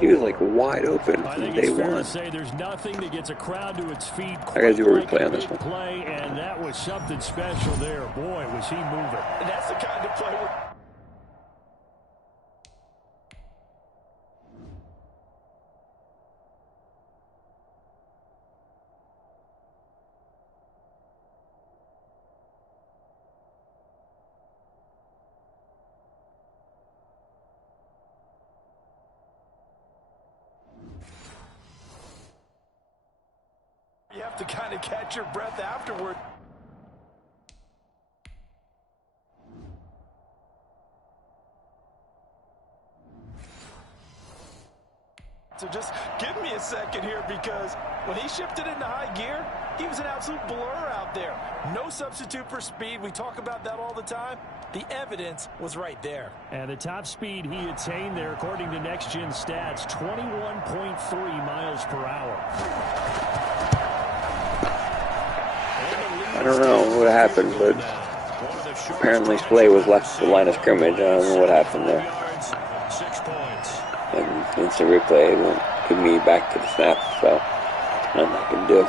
He was like wide open from day one. Say there's nothing that gets a crowd to its feet. I gotta do a replay on this one. Play, and that was something special there. Boy, was he moving. And that's the kind of play you have to kind of catch your breath afterward. So just give me a second here, because when he shifted into high gear, he was an absolute blur out there. No substitute for speed. We talk about that all the time. The evidence was right there. And the top speed he attained there, according to Next Gen Stats, 21.3 miles per hour. I don't know what happened, but apparently Slay was left at the line of scrimmage. I don't know what happened there. 6 points. And instant replay won't give me back to the snap, so nothing I can do.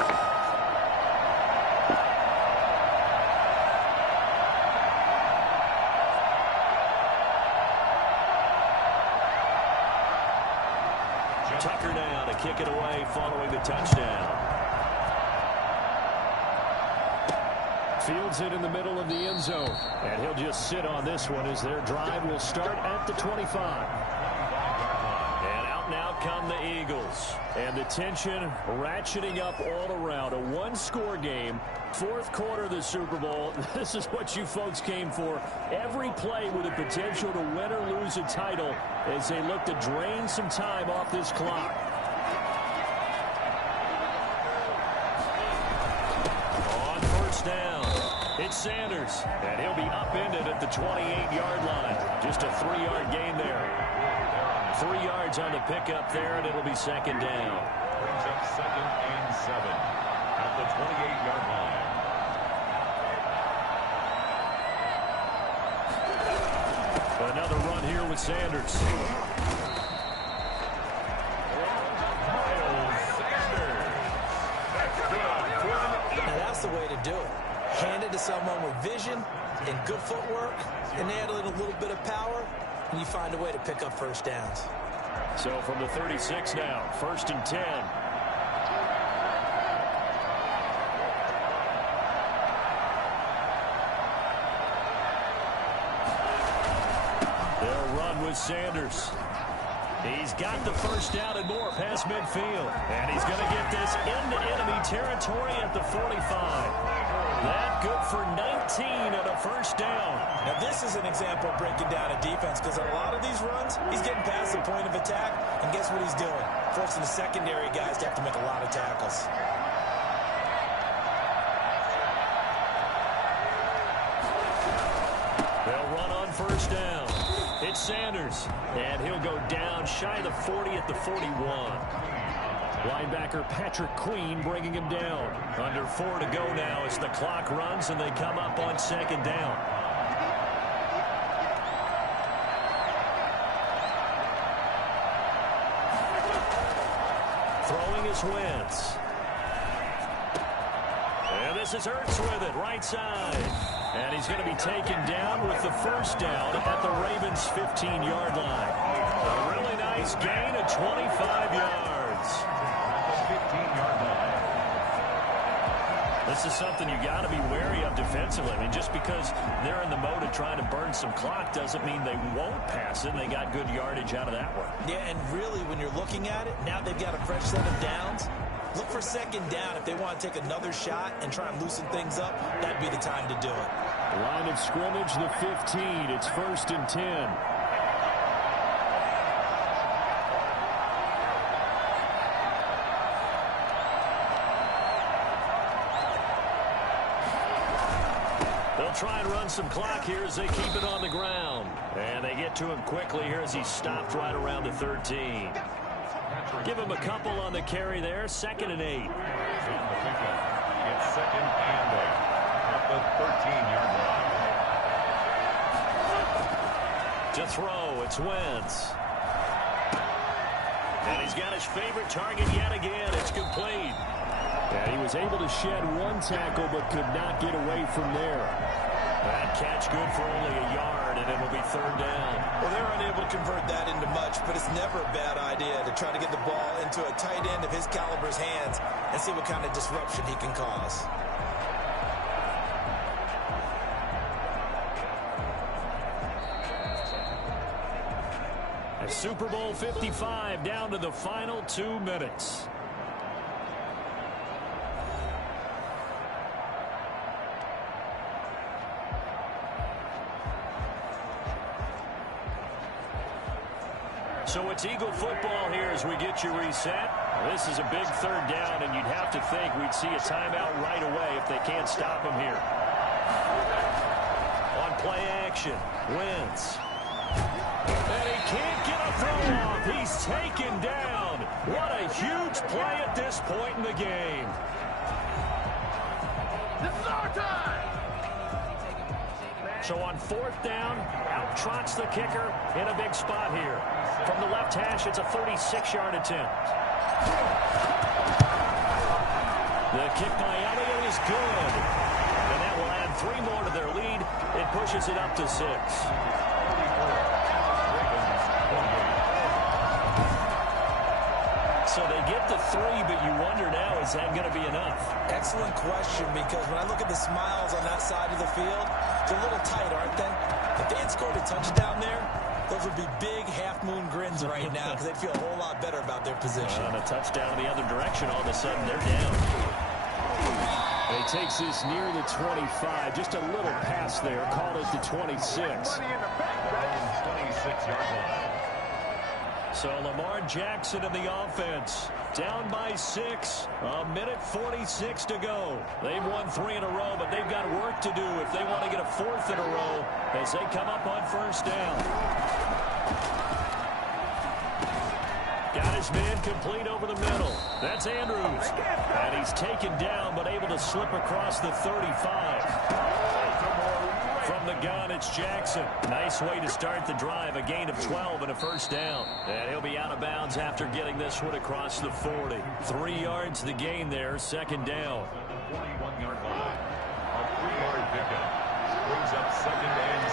Tucker now to kick it away following the touchdown. Fields it in the middle of the end zone. And he'll just sit on this one as their drive will start at the 25. And out now come the Eagles. And the tension ratcheting up all around. A one-score game. Fourth quarter of the Super Bowl. This is what you folks came for. Every play with the potential to win or lose a title as they look to drain some time off this clock. On first down, it's Sanders. And he'll be upended at the 28-yard line. Just a 3-yard gain there. 3 yards on the pickup there, and it'll be second down. Brings up 2nd and 7 at the 28-yard line. Another run here with Sanders. Now that's the way to do it. Hand it to someone with vision and good footwork, and add a little bit of power, and you find a way to pick up first downs. So from the 36 now, 1st and 10. They'll run with Sanders. He's got the first down and more past midfield. And he's going to get this into enemy territory at the 45. That good for 19 and a first down. Now this is an example of breaking down a defense, because on a lot of these runs, he's getting past the point of attack, and guess what he's doing? Forcing the secondary guys to have to make a lot of tackles. They'll run on first down. It's Sanders, and he'll go down shy of the 40 at the 41. Linebacker Patrick Queen bringing him down. Under 4 to go now as the clock runs, and they come up on second down. Throwing is Wentz. And this is Ertz with it, right side. And he's going to be taken down with the first down at the Ravens' 15-yard line. A really nice gain of 25 yards. 15-yard line. This is something you got to be wary of defensively. I mean, just because they're in the mode of trying to burn some clock doesn't mean they won't pass it. And they got good yardage out of that one. Yeah, and really, when you're looking at it, now they've got a fresh set of downs. Look for second down. If they want to take another shot and try and loosen things up, that'd be the time to do it. Line of scrimmage, the 15. It's 1st and 10. They'll try and run some clock here as they keep it on the ground. And they get to him quickly here as he stopped right around the 13. Give him a couple on the carry there. 2nd and 8. It's 2nd and 8 at the 13-yard line. To throw, it's Wentz. And he's got his favorite target yet again. It's complete. And he was able to shed one tackle but could not get away from there. That catch good for only a yard, and it'll be 3rd down. Well, they're unable to convert that into much, but it's never a bad idea to try to get the ball into a tight end of his caliber's hands and see what kind of disruption he can cause. A Super Bowl 55 down to the final 2 minutes. So it's Eagle football here as we get you reset. This is a big third down, and you'd have to think we'd see a timeout right away if they can't stop him here. On play action, Wentz. And he can't get a throw off. He's taken down. What a huge play at this point in the game. This is our time. So on fourth down, out trots the kicker in a big spot here. From the left hash, it's a 36-yard attempt. The kick by Elliott is good. And that will add 3 more to their lead. It pushes it up to 6. So they get the 3, but you wonder now, is that going to be enough? Excellent question, because when I look at the smiles on that side of the field, they're a little tight, aren't they? If they had scored a touchdown there, those would be big half-moon grins right now because they'd feel a whole lot better about their position. And a touchdown the other direction, all of a sudden they're down. And he takes this near the 25. Just a little pass there. Called it the 26. 26-yard line. So Lamar Jackson in the offense. Down by 6. A minute 46 to go. They've won 3 in a row, but they've got work to do if they want to get a 4th in a row as they come up on first down. Got his man complete over the middle. That's Andrews. And he's taken down, but able to slip across the 35. From the gun, it's Jackson. Nice way to start the drive. A gain of 12 and a first down. And he'll be out of bounds after getting this one across the 40. 3 yards the gain there, second down. 21-yard line. A 3-yard pickup. Brings up 2nd and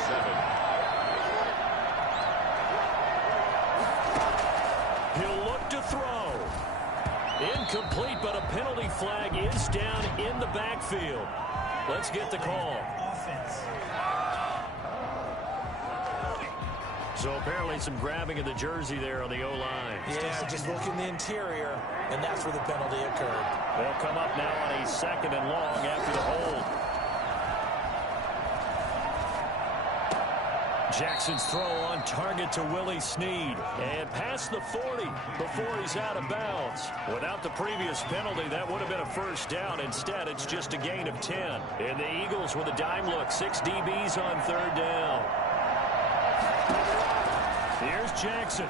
7. He'll look to throw. Incomplete, but a penalty flag is down in the backfield. Let's get the call. So apparently some grabbing of the jersey there on the O-line. Yeah, just look in the interior, and that's where the penalty occurred. They'll come up now on a 2nd and long after the hold. Jackson's throw on target to Willie Snead. And past the 40 before he's out of bounds. Without the previous penalty, that would have been a first down. Instead, it's just a gain of 10. And the Eagles with a dime look. 6 DBs on third down. Here's Jackson.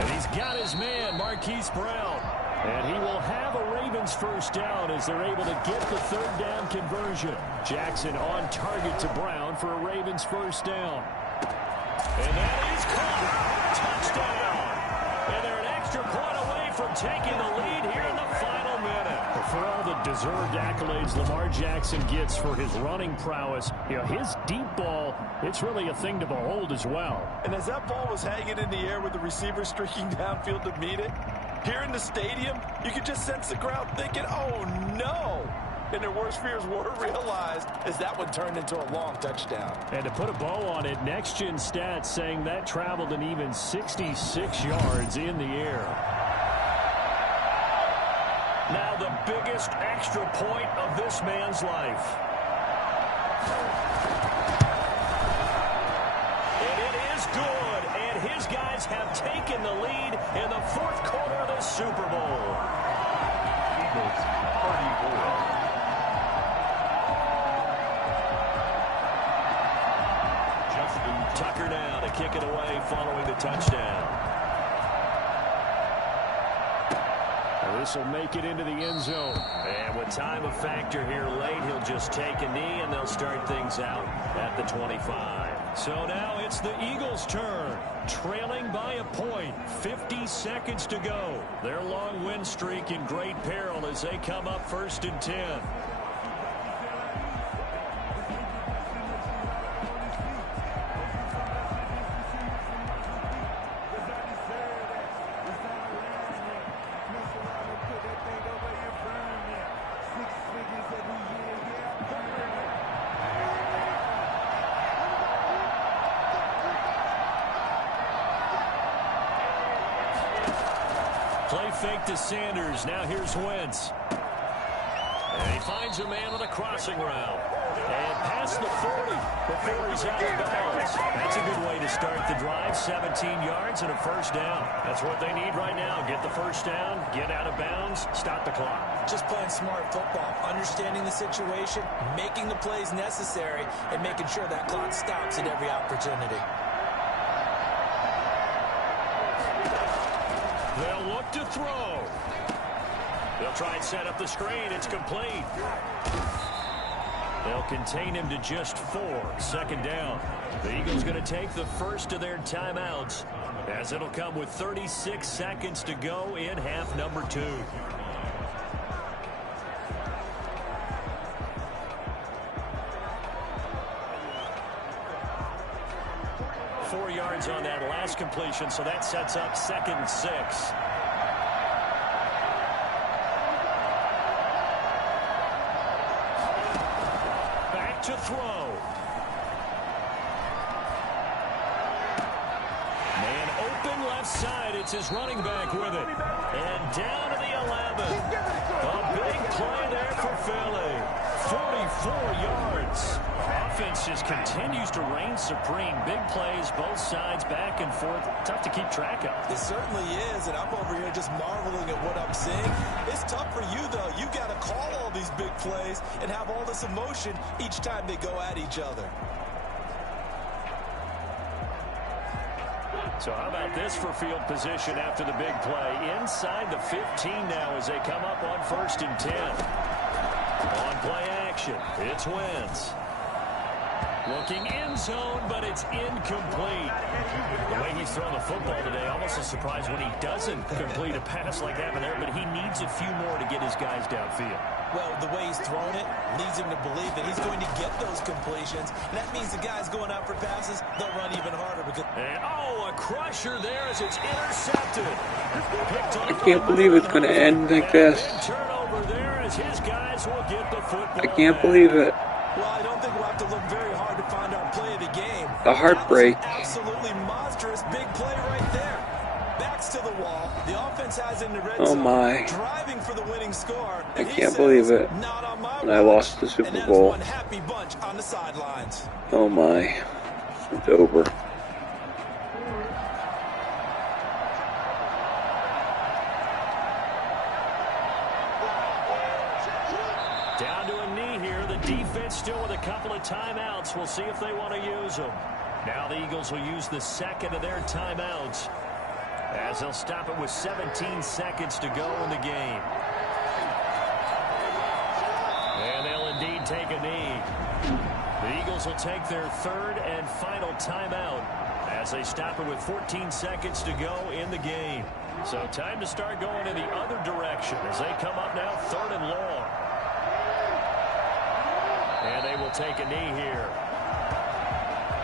And he's got his man, Marquise Brown. And he will have a Ravens first down as they're able to get the third down conversion. Jackson on target to Brown for a Ravens first down. And that is caught. Touchdown. And they're an extra point away from taking the lead here in the final minute. For all the deserved accolades Lamar Jackson gets for his running prowess, his deep ball, it's really a thing to behold as well. And as that ball was hanging in the air with the receiver streaking downfield to meet it, here in the stadium, you could just sense the crowd thinking, oh, no. And their worst fears were realized as that one turned into a long touchdown. And to put a bow on it, Next Gen Stats saying that traveled an even 66 yards in the air. Now the biggest extra point of this man's life. And it is good. And his guys have taken the lead in the 4th quarter of the Super Bowl. Eagles 34. Tucker now to kick it away following the touchdown. This will make it into the end zone. And with time a factor here late, he'll just take a knee and they'll start things out at the 25. So now it's the Eagles' turn. Trailing by a point. 50 seconds to go. Their long win streak in great peril as they come up 1st and 10. Play fake to Sanders. Now here's Wentz. And he finds a man on a crossing route. And past the 40 before he's out of bounds. That's a good way to start the drive. 17 yards and a first down. That's what they need right now. Get the first down, get out of bounds, stop the clock. Just playing smart football, understanding the situation, making the plays necessary, and making sure that clock stops at every opportunity. They'll look to throw. They'll try and set up the screen. It's complete. They'll contain him to just 4. Second down. The Eagles going to take the first of their timeouts, as it'll come with 36 seconds to go in half number 2. Four yards on that last completion, so that sets up 2nd and 6. Back to throw. Man open left side. It's his running back with it. And down to the 11. A big play there for Philly. 44 yards. Offense just continues to reign supreme. Big plays, both sides, back and forth. Tough to keep track of. It certainly is, and I'm over here just marveling at what I'm seeing. It's tough for you, though. You got to call all these big plays and have all this emotion each time they go at each other. So how about this for field position after the big play? Inside the 15 now as they come up on 1st and 10. On play action, it's Wentz. Looking end zone, but it's incomplete. The way he's thrown the football today, almost a surprise when he doesn't complete a pass like that there, but he needs a few more to get his guys downfield. Well, the way he's thrown it leads him to believe that he's going to get those completions. And that means the guys going out for passes, they'll run even harder. And, a crusher there as it's intercepted. I can't believe it's going to end like this. Turnover there as his guys will get the football. I can't believe it. Well, I don't think we'll have to look very hard to find our play of the game. The heartbreak. Absolutely monstrous big play right there. Backs to the wall. The offense has in the red Oh zone, my. driving for the winning score. I can't believe it. Not on my And I lost the Super Bowl. One happy bunch on the sidelines. Oh my. It's over. Down to a knee here. The defense still with a couple of timeouts. We'll see if they want to use them. Now the Eagles will use the second of their timeouts, as they'll stop it with 17 seconds to go in the game. And they'll indeed take a knee. The Eagles will take their third and final timeout as they stop it with 14 seconds to go in the game. So time to start going in the other direction as they come up now 3rd and long. And they will take a knee here.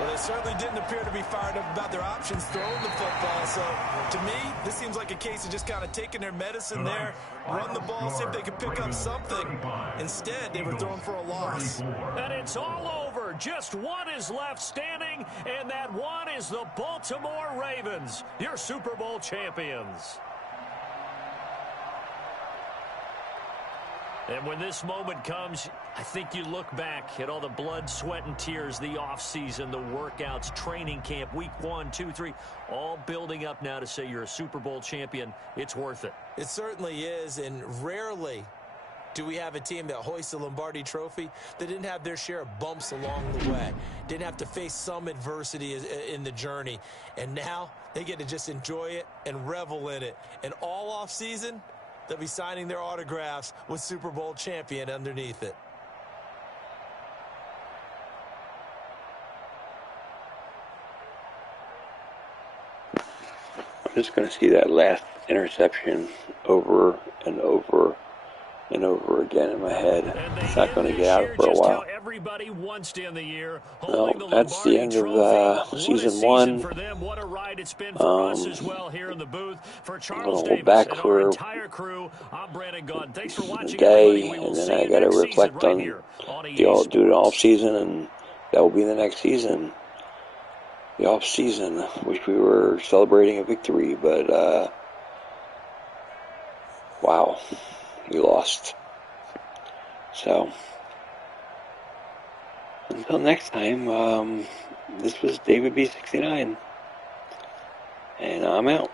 Well, they certainly didn't appear to be fired up about their options throwing the football. So, to me, this seems like a case of just kind of taking their medicine there, run the ball, see if they could pick up something. Instead, they were throwing for a loss. And it's all over. Just one is left standing, and that one is the Baltimore Ravens, your Super Bowl champions. And when this moment comes, I think you look back at all the blood, sweat, and tears, the offseason, the workouts, training camp, week 1, 2, 3, all building up now to say you're a Super Bowl champion. It's worth it. It certainly is, and rarely do we have a team that hoists the Lombardi Trophy that didn't have their share of bumps along the way, didn't have to face some adversity in the journey, and now they get to just enjoy it and revel in it. And all offseason, they'll be signing their autographs with Super Bowl champion underneath it. I'm just going to see that last interception over and over and over again in my head. It's not going to get out for a while. Well, that's the end of season 1. I'm going to go back for a day, and then I got to reflect on the off season, and that will be the next season. The off season, which we were celebrating a victory, but wow, we lost. So until next time, this was David B69, and I'm out.